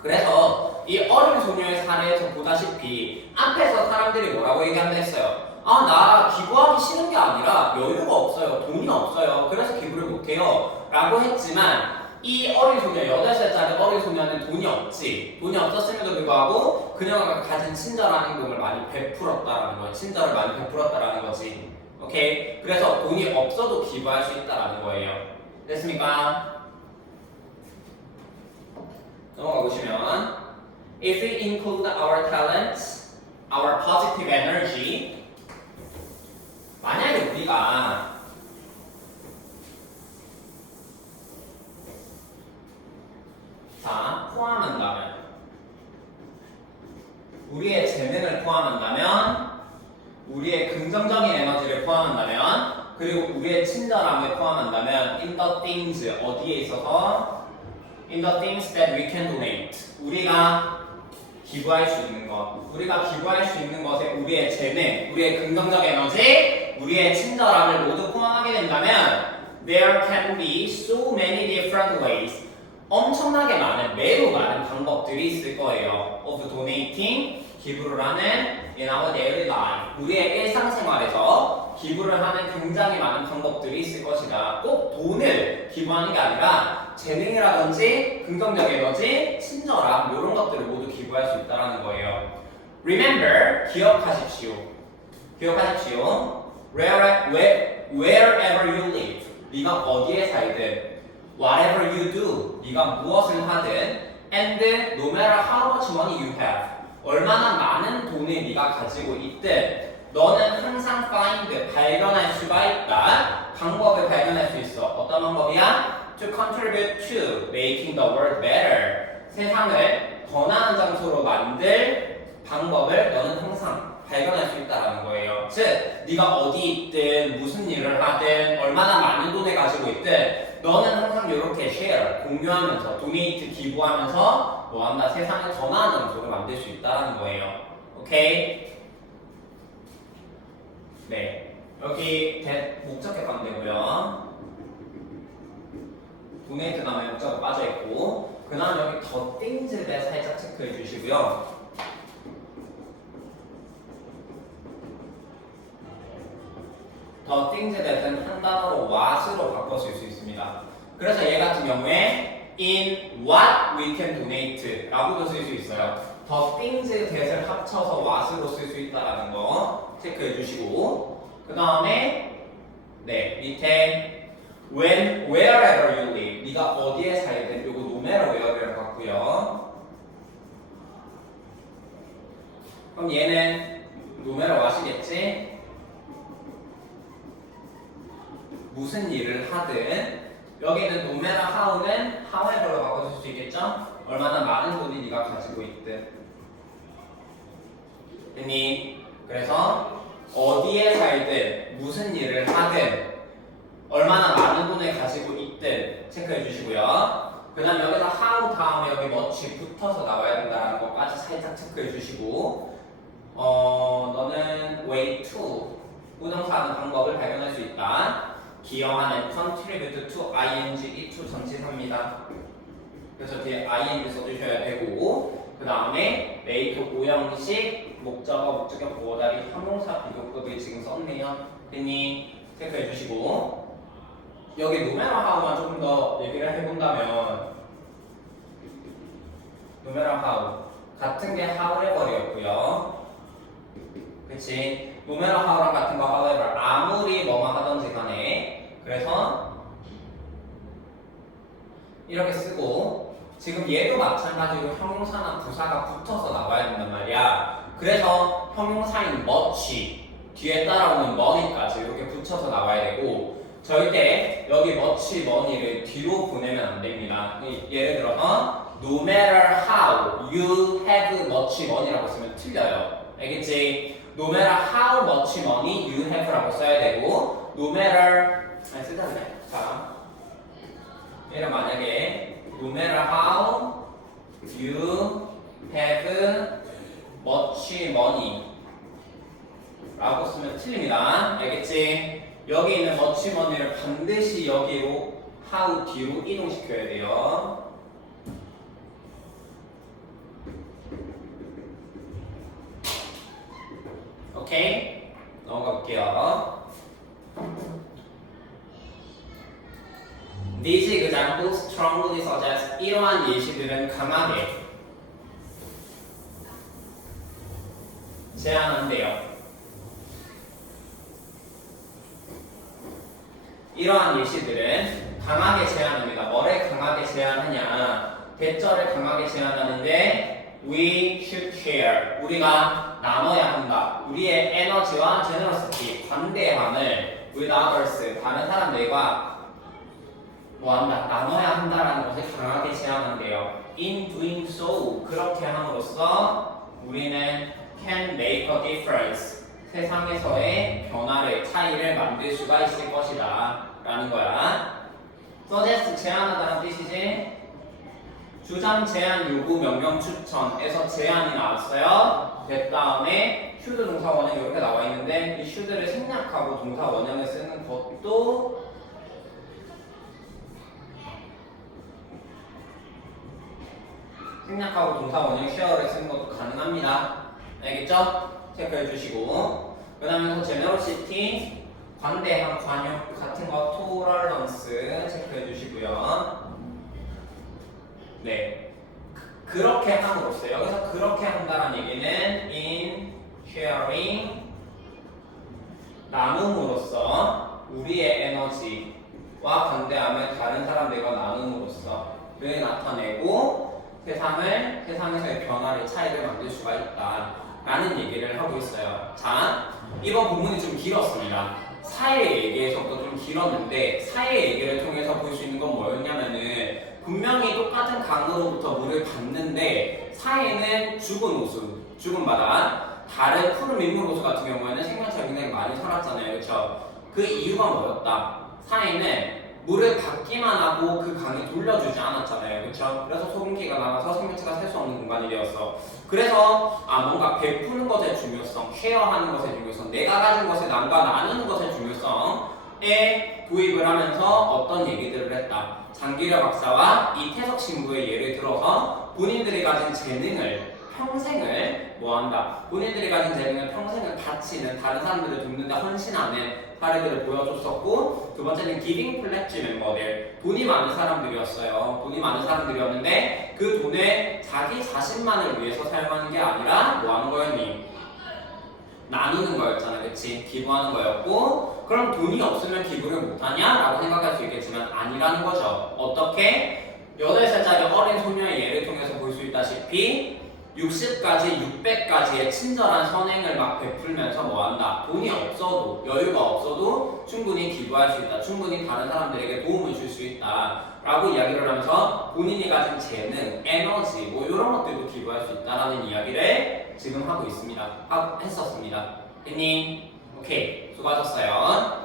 그래서 이 어린 소녀의 사례에서 보다시피 앞에서 사람들이 뭐라고 얘기한다 했어요? 아, 나 기부하기 싫은 게 아니라 여유가 없어요. 돈이 없어요. 그래서 기부를 못해요. 라고 했지만 이 어린 소녀, 8살짜리 어린 소녀는 돈이 없지. 돈이 없었음에도 불구하고 그녀가 가진 친절한 행동을 많이 베풀었다라는 거예요. 친절을 많이 베풀었다라는 거지. 오케이? 그래서 돈이 없어도 기부할 수 있다라는 거예요. 됐습니까? 넘어가 보시면 If we include our talents, our positive energy 만약에 우리가 자, 포함한다면 우리의 재능을 포함한다면 우리의 긍정적인 에너지를 포함한다면 그리고 우리의 친절함을 포함한다면 in the things 어디에 있어서 in the things that we can donate 우리가 기부할 수 있는 것 우리가 기부할 수 있는 것에 우리의 재능, 우리의 긍정적 에너지, 우리의 친절함을 모두 포함하게 된다면 there can be so many different ways 엄청나게 많은, 매우 많은 방법들이 있을 거예요. of donating, 기부를 하는 in our daily life. 우리의 일상생활에서 기부를 하는 굉장히 많은 방법들이 있을 것이다. 꼭 돈을 기부하는 게 아니라 재능이라든지 긍정적 에너지, 친절함 이런 것들을 모두 기부할 수 있다는 거예요. Remember, 기억하십시오. 기억하십시오. Wherever you live, 네가 어디에 살든 Whatever you do, 네가 무엇을 하든 and no matter how much money you have, 얼마나 많은 돈을 네가 가지고 있든 너는 항상 find, 발견할 수가 있다. 방법을 발견할 수 있어. 어떤 방법이야? To contribute to making the world better. 세상을 더 나은 장소로 만들 방법을 너는 항상 발견할 수 있다는 거예요. 즉, 네가 어디 있든 무슨 일을 하든 얼마나 많은 돈을 가지고 있든 너는 항상 이렇게 share, 공유하면서 도네이트, 기부하면서 뭐한다? 세상을 더 나은 장소를 만들 수 있다는 거예요. 오케이? 네, 여기 목적격 가운데고요. 도네이트 다음에 목적어 빠져있고 그 다음 여기 더 things에 살짝 체크해 주시고요. 더 things에 대해서는 한 단어로 what으로 바꿔 쓸 수 있습니다. 그래서 얘 같은 경우에 in what we can donate 라고도 쓸 수 있어요. 더 things that을 합쳐서 what으로 쓸 수 있다는 거 체크해 주시고 그 다음에 네 밑에 wherever you live 네가 어디에 살든 요거 no matter where를 갖고요. 그럼 얘는 no matter what이겠지? 무슨 일을 하든 여기는 no matter how는 however로 바꿔줄 수 있겠죠? 얼마나 많은 돈이 네가 가지고 있든 됐니? 그래서 어디에 살든 무슨 일을 하든 얼마나 많은 돈을 가지고 있든 체크해 주시고요. 그 다음 여기서 how 다음에 여기 much 붙어서 나와야 된다는 것까지 살짝 체크해 주시고 너는 way to 부정사하는 방법을 발견할 수 있다. 기여하는 contribute to ing 이 to 전치사입니다. 그래서 뒤에 ing 써주셔야 되고 그 다음에 make 오형식 목적어 목적격 보호다리 형용사 비교급을 지금 썼네요. 됐니? 체크해 주시고 여기 no matter how만 조금 더 얘기를 해본다면 no matter how 같은 게 however이었고요. 그치? no matter how랑 같은 거 however 아무리 뭐만 하던지 간에 그래서 이렇게 쓰고 지금 얘도 마찬가지로 형용사나 부사가 붙어서 나와야 된단 말이야. 그래서 형용사인 much 뒤에 따라오는 money까지 이렇게 붙여서 나와야 되고 절대 여기 much money를 뒤로 보내면 안 됩니다. 예를 들어서 no matter how you have much money라고 쓰면 틀려요. 알겠지? No matter how much money you have라고 써야 되고 no matter 아니 쓰자 그래. 자 얘는 만약에 no matter how you have much money 라고 쓰면 틀립니다. 알겠지? 여기 있는 much money를 반드시 여기로 how 뒤로 이동시켜야 돼요. 오케이? 볼게요. These examples strongly suggest 이러한 예시들은 강하게 제안한대요. 이러한 예시들은 강하게 제안합니다. 뭐를 강하게 제안하냐? 대절을 강하게 제안하는데 we should share. 우리가 나눠야 한다. 우리의 에너지와 generosity, 관대함을 with others, 다른 사람들과 뭐한다? 나눠야 한다라는 것을 강하게 제안한대요. In doing so, 그렇게 함으로써 우리는 can make a difference. 세상에서의 변화를, 차이를 만들 수가 있을 것이다 라는 거야. suggest, 제안하다는 뜻이지. 주장, 제안, 요구, 명령, 추천에서 제안이 나왔어요. 그 다음에 should 동사 원형 이렇게 나와 있는데 이 should를 생략하고 동사 원형을 쓰는 것도 생략하고 동사 원형 share를 쓰는 것도 가능합니다. 알겠죠? 체크해 주시고 그 다음에 generosity, 관대함, 관용 같은 거 tolerance 체크해 주시고요. 네, 그렇게 함으로써 여기서 그렇게 한다는 얘기는 in sharing, 나눔으로써 우리의 에너지와 관대함을 다른 사람들과 나눔으로써를 나타내고 세상에서의 변화를, 차이를 만들 수가 있다라는 얘기를 하고 있어요. 자, 이번 본문이 좀 길었습니다. 사회 얘기에서부터 좀 길었는데 사회 얘기를 통해서 볼 수 있는 건 뭐였냐면은 분명히 똑같은 강으로부터 물을 받는데 사회는 죽은 호수, 죽은 바다, 다른 푸른 민물 호수 같은 경우에는 생명체가 굉장히 많이 살았잖아요. 그렇죠? 그 이유가 뭐였다? 사회는 물을 받기만 하고 그 강이 돌려주지 않았잖아요. 그렇죠? 그래서 소금기가 나가서 생명체가 살 수 없는 공간이 되었어. 그래서 뭔가 베푸는 것의 중요성, 쉐어하는 것의 중요성, 내가 가진 것을 남과 나누는 것의 중요성에 도입을 하면서 어떤 얘기들을 했다. 장기려 박사와 이태석 신부의 예를 들어서 본인들이 가진 재능을 평생을 뭐한다. 본인들이 가진 재능을 평생을 바치는, 다른 사람들을 돕는 데 헌신하는 사례들을 보여줬었고, 두 번째는 기빙 플래지 멤버들, 돈이 많은 사람들이었어요. 돈이 많은 사람들이었는데 그 돈을 자기 자신만을 위해서 사용하는 게 아니라 뭐 하는 거였니? 나누는 거였잖아. 그치? 기부하는 거였고, 그럼 돈이 없으면 기부를 못하냐? 라고 생각할 수 있겠지만 아니라는 거죠. 어떻게? 8살짜리 어린 소녀의 예를 통해서 볼 수 있다시피 60가지, 600가지의 친절한 선행을 막 베풀면서 뭐한다? 돈이 없어도, 여유가 없어도 충분히 기부할 수 있다. 충분히 다른 사람들에게 도움을 줄 수 있다. 라고 이야기를 하면서 본인이 가진 재능, 에너지, 뭐 이런 것들도 기부할 수 있다라는 이야기를 지금 하고 있습니다. 했었습니다. 혜님, 오케이. 수고하셨어요.